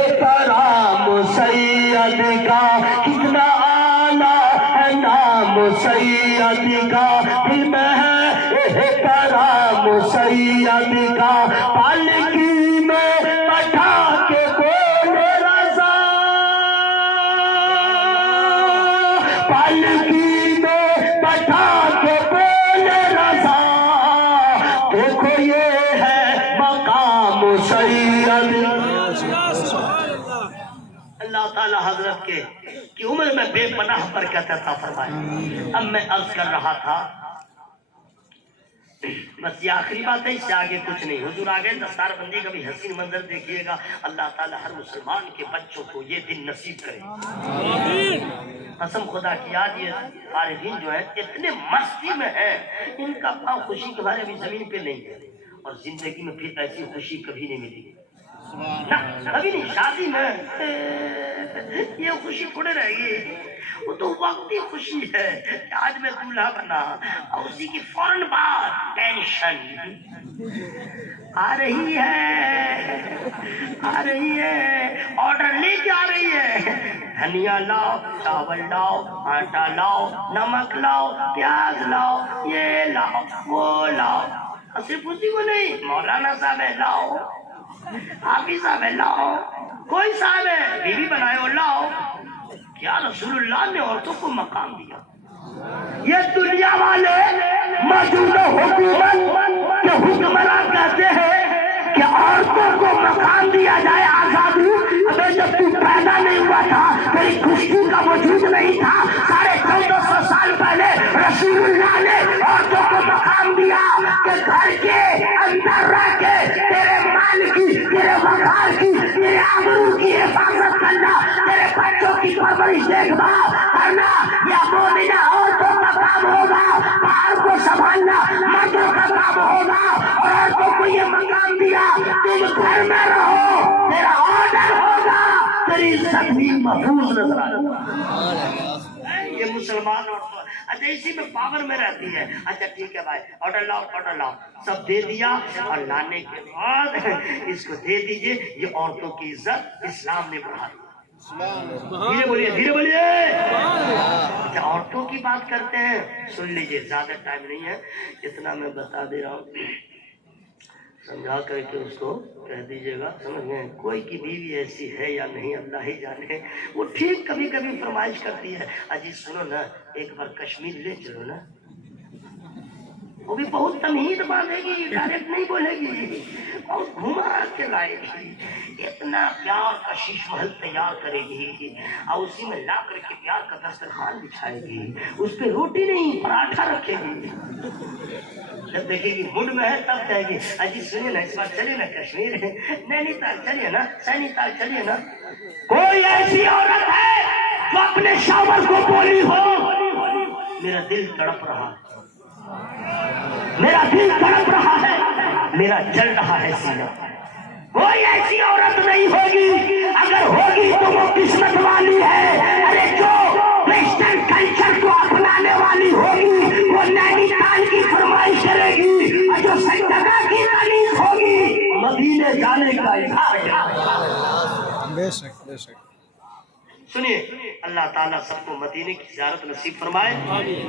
احترام سید کا. کتنا اعلیٰ ہے نام سید کا، دل میں ہے احترام سید کا. پالکی میں بٹھا کے بولے رضا، پالکی میں بٹھا کے بولے رضا. دیکھو یہ ہے مقام سید. اللہ تعالی حضرت کے کی عمر میں بے پناہ برکت عطا فرمائے. اب میں عرض کر رہا تھا، بس یہ آخری بات ہے، اس سے آگے کچھ نہیں. حضور آگے دستار بندی کا بھی حسین منظر دیکھیے گا. اللہ تعالی ہر مسلمان کے بچوں کو یہ دن نصیب کرے. قسم خدا کی یاد، یہ فارغین جو ہیں اتنے مستی میں ہیں، ان کا پاؤں خوشی کے بارے میں زمین پہ نہیں ہے. اور زندگی میں پھر ایسی خوشی کبھی نہیں ملی کبھی نہیں. شادی میں یہ خوشی تھوڑے رہ گئی، وہ تو وقتی خوشی ہے کہ آج میں دولہا بنا، اور اسی کی فوراً بعد ٹینشن آ رہی ہے، آرڈر لے کے آ رہی ہے. دھنیا لاؤ، چاول لاؤ، آٹا لاؤ، نمک لاؤ، پیاز لاؤ، یہ لاؤ وہ لاؤ. صرف اسی کو نہیں، مولانا صاحب ہے لاؤ، حافظ صاحب ہے لاؤ، کوئی صاحب ہے بیوی بنائے ہو لاؤ. کیا رسول اللہ نے عورتوں کو مقام دیا؟ یہ دنیا والے موجودہ حکومت کے حکمران کہتے ہیں کہ عورتوں کو مقام دیا جائے آزادی. ابھی جب تو پیدا نہیں ہوا تھا تیری خوشبو کا وجود نہیں تھا. 1450 سال پہلے رسول اللہ نے عورتوں کو مقام دیا کہ گھر کے اندر رہ کے تیرے مال کی، تیرے وقار کی، تیرے آبرو کی حفاظت کرنا، تیرے بچوں کی پرورش دیکھ بھال کرنا. یہ مومنہ عورتوں کا کام ہوگا. باہر کو سنبھالنا مردوں کا کام ہوگا. اور عورتوں کو یہ مقام دیا تم گھر میں رہو، تیرا آرڈر ہوگا، تیری عزت بھی محفوظ نظر آئے. یہ مسلمان عورتوں اچھا اسی میں پاور میں رہتی ہے. اچھا ٹھیک ہے بھائی، آرڈر لاؤ، سب دے دیا. اور لانے کے بعد اس کو دے دیجئے. یہ عورتوں کی عزت اسلام نے بڑھا دی. دھیرے بولیے دھیرے بولیے. اچھا عورتوں کی بات کرتے ہیں, سن لیجیے, زیادہ ٹائم نہیں ہے, اتنا میں بتا دے رہا ہوں, سمجھا کر کے اس کو کہہ دیجیے گا. سمجھ گئے؟ کوئی کی بیوی ایسی ہے یا نہیں اللہ ہی جانے, وہ ٹھیک کبھی کبھی فرمائش کرتی ہے, اجی سنو نا ایک بار کشمیر لے چلو نا, وہ بھی بہت تمہید باندھے گی, ڈائریکٹ نہیں بولے گی, اور گھما کے لائے گی, اتنا پیار کا شیش محل تیار کرے گی, اور اسی میں لا کر کے پیار کا دسترخوان بچھائے گی, اس پہ روٹی نہیں پراٹھا رکھے گی. جب دیکھے گی موڈ میں ہے تب کہے گی اجی سنیے نا اس بار چلیے نا کشمیر, نینی تال چلیے نا, سینی تال چلیے نا. کوئی ایسی عورت ہے جو اپنے شوہر کو بولی ہو میرا دل تڑپ رہا, میرا دل تڑپ رہا ہے, میرا جل رہا ہے سینہ. کوئی ایسی عورت نہیں ہوگی, اگر ہوگی تو وہ قسمت والی ہے. ارے جو ویسٹرن کلچر کو اپنانے والی ہوگی وہ نینی تال کی فرمائش کرے گی, اور جو سنگا کی رانی ہوگی مدینے جانے کا اظہار کرے. بے شک بے شک. سنیے, اللہ تعالیٰ سب کو مدینے کی زیارت نصیب فرمائے.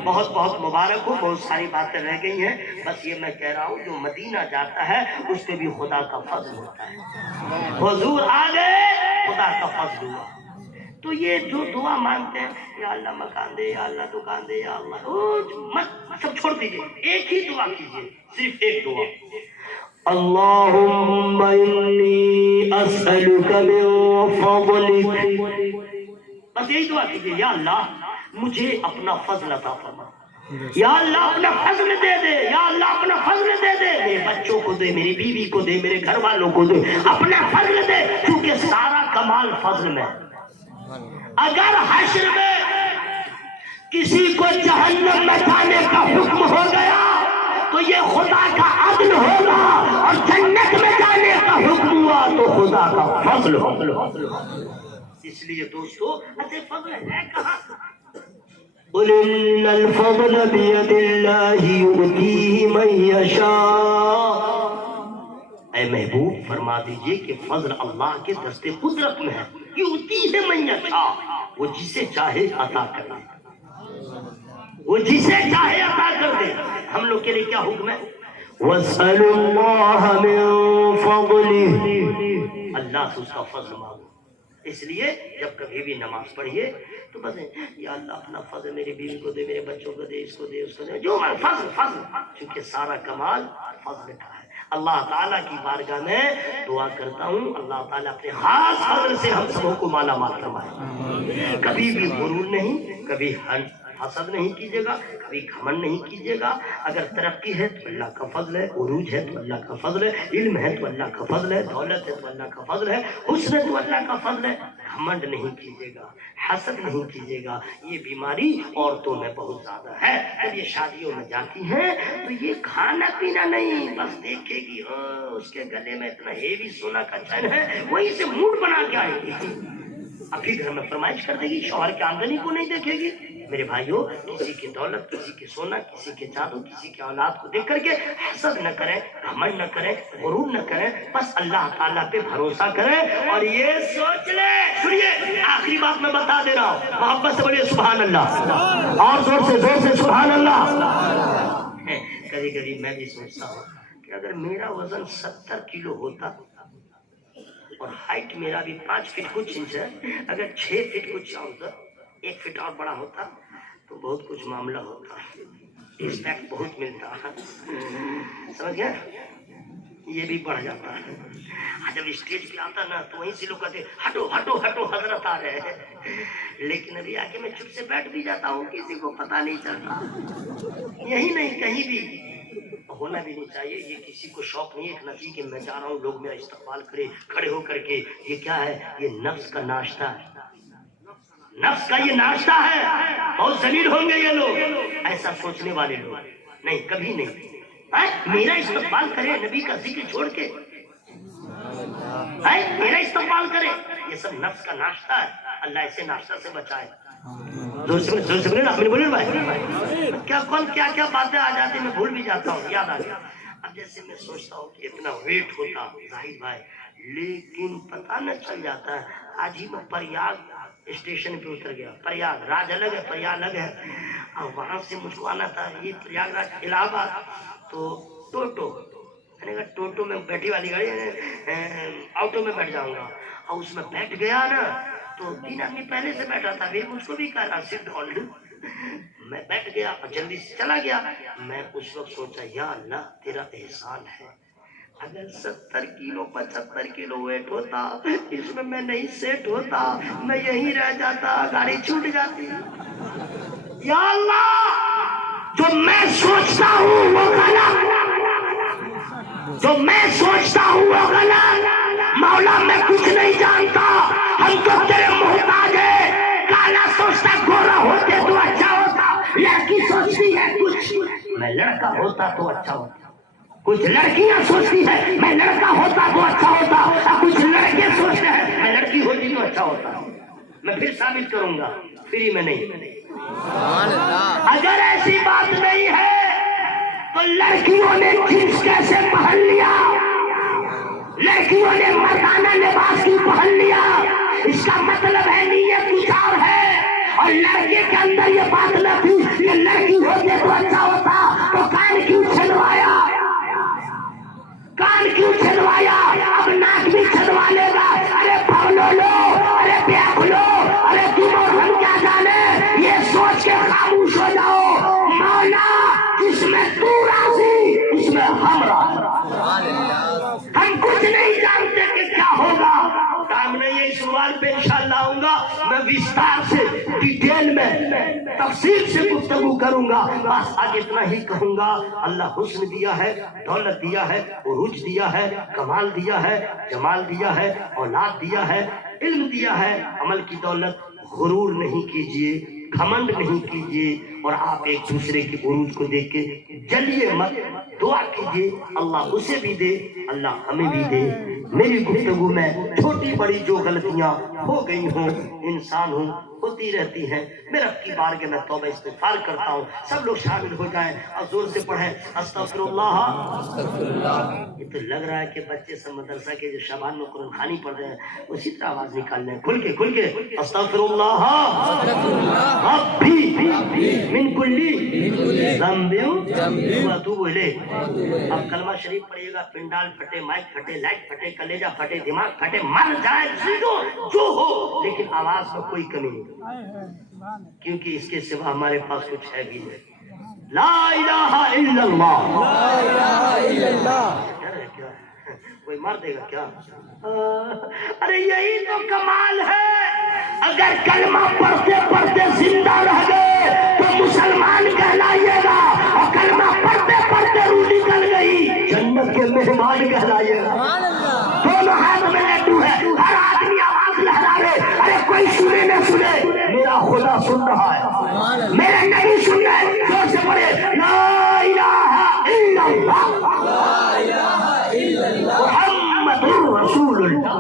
بہت بہت مبارک ہو, بہت ساری باتیں رہ گئی ہیں, بس یہ میں کہہ رہا ہوں جو مدینہ جاتا ہے اس پہ بھی خدا کا فضل ہوتا ہے. حضور آ گئے, خدا کا فضل ہوا. تو یہ جو دعا مانگتے ہیں, یا اللہ مکان دے, یا اللہ دکان دے, یا اللہ, مت سب چھوڑ دیجیے, ایک ہی دعا کیجیے, صرف ایک دعا. اللہم انی اسألک من فضلک, بس یہی دعا کیجیے, یا اللہ مجھے اپنا فضل عطا فرما, یا اللہ اپنا فضل دے دے, یا اللہ اپنا فضل دے دے, میرے بچوں کو دے, میری بیوی کو دے, میرے گھر والوں کو دے, اپنا فضل دے, کیونکہ سارا کمال فضل میں. اگر حشر میں کسی کو جہنم میں جانے کا حکم ہو گیا تو یہ خدا کا عدل ہوگا, اور جنت میں جانے کا حکم ہوا تو خدا کا فضل ہوگا. اس لیے دوستو, اچھے فضل ہے کہاں؟ قُلِ إِنَّ الْفَضْلَ بِيَدِ اللَّهِ يُؤْتِيهِ مَن يَشَاءُ. اے محبوب فرما دیجئے کہ فضل اللہ کے دست قدرت میں ہے. یؤتیہ من یشاء, وہ جسے چاہے عطا کر دے, وہ جسے چاہے عطا کر دے. ہم لوگ کے لیے کیا حکم ہے؟ وَاسْأَلُوا اللَّهَ مِن فَضْلِهِ, اللہ سے اس کا فضل مانگو. اس لیے جب کبھی بھی نماز پڑھیے تو بس یا اللہ اپنا فضل میری بیوی کو دے, میرے بچوں کو دے, اس کو دے, اس کو دے, جو فضل فضل, کیونکہ سارا کمال فضل کا ہے. اللہ تعالیٰ کی بارگاہ میں دعا کرتا ہوں, اللہ تعالیٰ اپنے خاص فضل سے ہم سبوں کو مالا مال فرمائے. کبھی بھی غرور نہیں, کبھی حسد نہیں کیجیے گا, کبھی گھمنڈ نہیں کیجیے گا. اگر ترقی ہے تو اللہ کا فضل ہے, عروج ہے تو اللہ کا فضل ہے, علم ہے تو اللہ کا فضل ہے, دولت ہے تو اللہ کا فضل ہے, حسن ہے تو اللہ کا فضل ہے. گھمنڈ نہیں کیجیے گا, حسد نہیں کیجیے گا. یہ بیماری عورتوں میں بہت زیادہ ہے. جب یہ شادیوں میں جاتی ہیں تو یہ کھانا پینا نہیں, بس دیکھے گی اس کے گلے میں اتنا ہیوی سونا کا چین ہے, وہیں سے موڈ بنا کے آئے گی, ابھی گھر میں فرمائش کر دے گی, شوہر کی آمدنی کو نہیں دیکھے گی. میرے بھائیوں, کسی کی دولت, کسی کے سونا, کسی کے جادو, کسی کے اولاد کو دیکھ کر کے حسد نہ کریں, گھمنڈ نہ کریں, غرور نہ کریں, بس اللہ تعالیٰ پہ بھروسہ کریں. اور یہ سوچ لیں, سنیے آخری بات میں بتا دے رہا ہوں, محبت سے بڑھیے سبحان اللہ, اور زور سے سبحان اللہ. کبھی کبھی میں بھی سوچتا ہوں کہ اگر میرا وزن 70 کلو ہوتا اور ہائٹ میرا بھی 5 فٹ کچھ انچ ہے, اگر 6 فٹ کچھ ہوتا, 1 فٹ اور بڑا ہوتا تو بہت کچھ معاملہ ہوتا, رسپیکٹ بہت ملتا. سمجھ گیا, یہ بھی بڑھ جاتا ہے. جب اسٹیج پہ آتا نا تو وہیں سے لوگ کہتے ہٹو ہٹو ہٹو حضرت آ رہے ہیں, لیکن ابھی آ کے میں چپ سے بیٹھ بھی جاتا ہوں, کسی کو پتہ نہیں چلتا. یہی نہیں, کہیں بھی ہونا بھی نہیں چاہیے. یہ کسی کو شوق نہیں ہے کہ میں جا رہا ہوں لوگ میرا استقبال کرے کھڑے ہو کر کے. یہ کیا ہے؟ یہ نفس کا ناشتہ ہے, نفس کا یہ ناشتہ ہے. بہت ذلیل ہوں گے یہ لوگ, ایسا سوچنے والے لوگ. نہیں, کبھی نہیں. میرا استقبال کرے نبی کا ذکر چھوڑ کے, میرا استقبال کرے, یہ سب نفس کا ناشتہ ہے. اللہ ایسے ناشتہ سے بچائے. کیا باتیں آ جاتی میں بھول بھی جاتا ہوں, یاد آ گیا. اب جیسے میں سوچتا ہوں کہ اتنا ویٹ ہوتا, ظاہر بھائی لیکن پتہ نہ چل جاتا ہے. آج ہی میں پریاگ اسٹیشن پہ اتر گیا. پریاگ راج الگ ہے، پریاگ الگ ہے. اور وہاں سے مجھ کو آنا تھا یہ پریاگ راج الہ آباد. تو ٹوٹو، میں نے کہا ٹوٹو میں بیٹھی والی گاڑی آٹو میں بیٹھ جاؤں گا. اور اس میں بیٹھ گیا نا تو 3 آدمی پہلے سے بیٹھا تھا، پھر مجھ کو بھی کہا سٹ ڈاؤن. میں بیٹھ گیا اور جلدی سے چلا گیا. میں اس وقت سوچا یا اللہ تیرا احسان ہے، اگر 70 کلو 75 کلو ویٹ ہوتا اس میں نہیں سیٹ ہوتا، میں یہی رہ جاتا، گاڑی چھوٹ جاتی. یا اللہ جو میں سوچتا ہوں وہ غلط، جو میں سوچتا ہوں وہ غلط. مولا میں کچھ نہیں جانتا، ہم تو تیرے محتاج ہیں. کالا سوچتا گورا ہوتے تو اچھا ہوتا، لڑکی سوچتی ہے کچھ میں لڑکا ہوتا تو اچھا ہوتا. کچھ لڑکیاں سوچتی ہے میں لڑکا ہوتا تو اچھا ہوتا، اور کچھ لڑکے سوچتے ہیں میں لڑکی ہوتی تو اچھا ہوتا. میں پھر ثابت کروں گا، فری میں نہیں. اگر ایسی بات نہیں ہے تو لڑکیوں نے جنس کیسے پہن لیا، لڑکیوں نے مردانہ لباس کیوں پہن لیا؟ اس کا مطلب ہے نیت کچھ اور ہے. اور لڑکے کے اندر یہ بات نہ تھی کہ لڑکی ہوتے تو اچھا ہوتا، تو کان کیوں چھلوایا، کان کیوں چھلوایا؟ اب ناک بھی چھلوا لے گا. ارے پھولو لو، ارے پیاک لو، ارے تم اور ہم کیا جانے. یہ سوچ کے خاموش ہو جاؤ، مولا جس میں تو راضی اس میں ہم راضی. ہم کچھ نہیں جانتے کہ کیا ہوگا. ٹائم نہیں ہے، اس سوال پہ انشاءاللہ آؤں گا. میں وستار سے ڈیٹیل میں تفصیل سے گفتگو کروں گا. بس آج اتنا ہی کہوں گا. اللہ حسن دیا ہے، دولت دیا ہے، عروج دیا ہے، کمال دیا ہے، جمال دیا ہے، اولاد دیا ہے، علم دیا ہے. عمل کی دولت. غرور نہیں کیجیے، گھمنڈ نہیں کیجیے، اور آپ ایک دوسرے کے عروج کو دیکھ کے جلیے مت. دعا کیجیے اللہ اسے بھی دے، اللہ ہمیں بھی دے. میری گفتگو میں چھوٹی بڑی جو غلطیاں ہو گئی ہوں، انسان ہوں، ہوتی رہتی ہیں. میرا کی بار کے میں توبہ استغفار کرتا ہوں. سب لوگ شامل ہو جائیں اور زور سے پڑھیں استغفر اللہ. یہ تو لگ رہا ہے کہ بچے سب مدرسہ کے جو شبان میں قرآن خوانی پڑھ رہے ہیں اسی طرح آواز نکال لیں کھل کے استغفر اللہ ربی من کلی ذنب واتوب الیہ. اب کلمہ شریف پڑھیے گا، پنڈال پھٹے، مائک پھٹے، لائٹ پھٹے، کلیجہ پھٹے، دماغ پھٹے، مر جائے جو ہو، لیکن آواز میں کوئی کمی نہیں، کیونکہ اس کے سوا ہمارے پاس کچھ ہے بھی نہیں. لا الہ الا اللہ، لا الہ الا اللہ. کوئی مار دے گا کیا؟ ارے یہی تو کمال ہے. اگر کلمہ پڑھتے پڑھتے زندہ رہ گئے تو مسلمان کہلائیے گا، اور کلمہ پڑھتے پڑھتے روح نکل گئی جنت کے مہمان کہلائیے گا. دونوں ہاتھ میں لڈو ہے، ہر آدمی آواز لہرا رہے. ارے کوئی سنے نہ سنے، میرا خدا سن رہا ہے، میرے نہیں سن رہے. زور سے پڑھے لا الہ الا اللہ، لا الہ الا اللہ محمد رسول اللہ.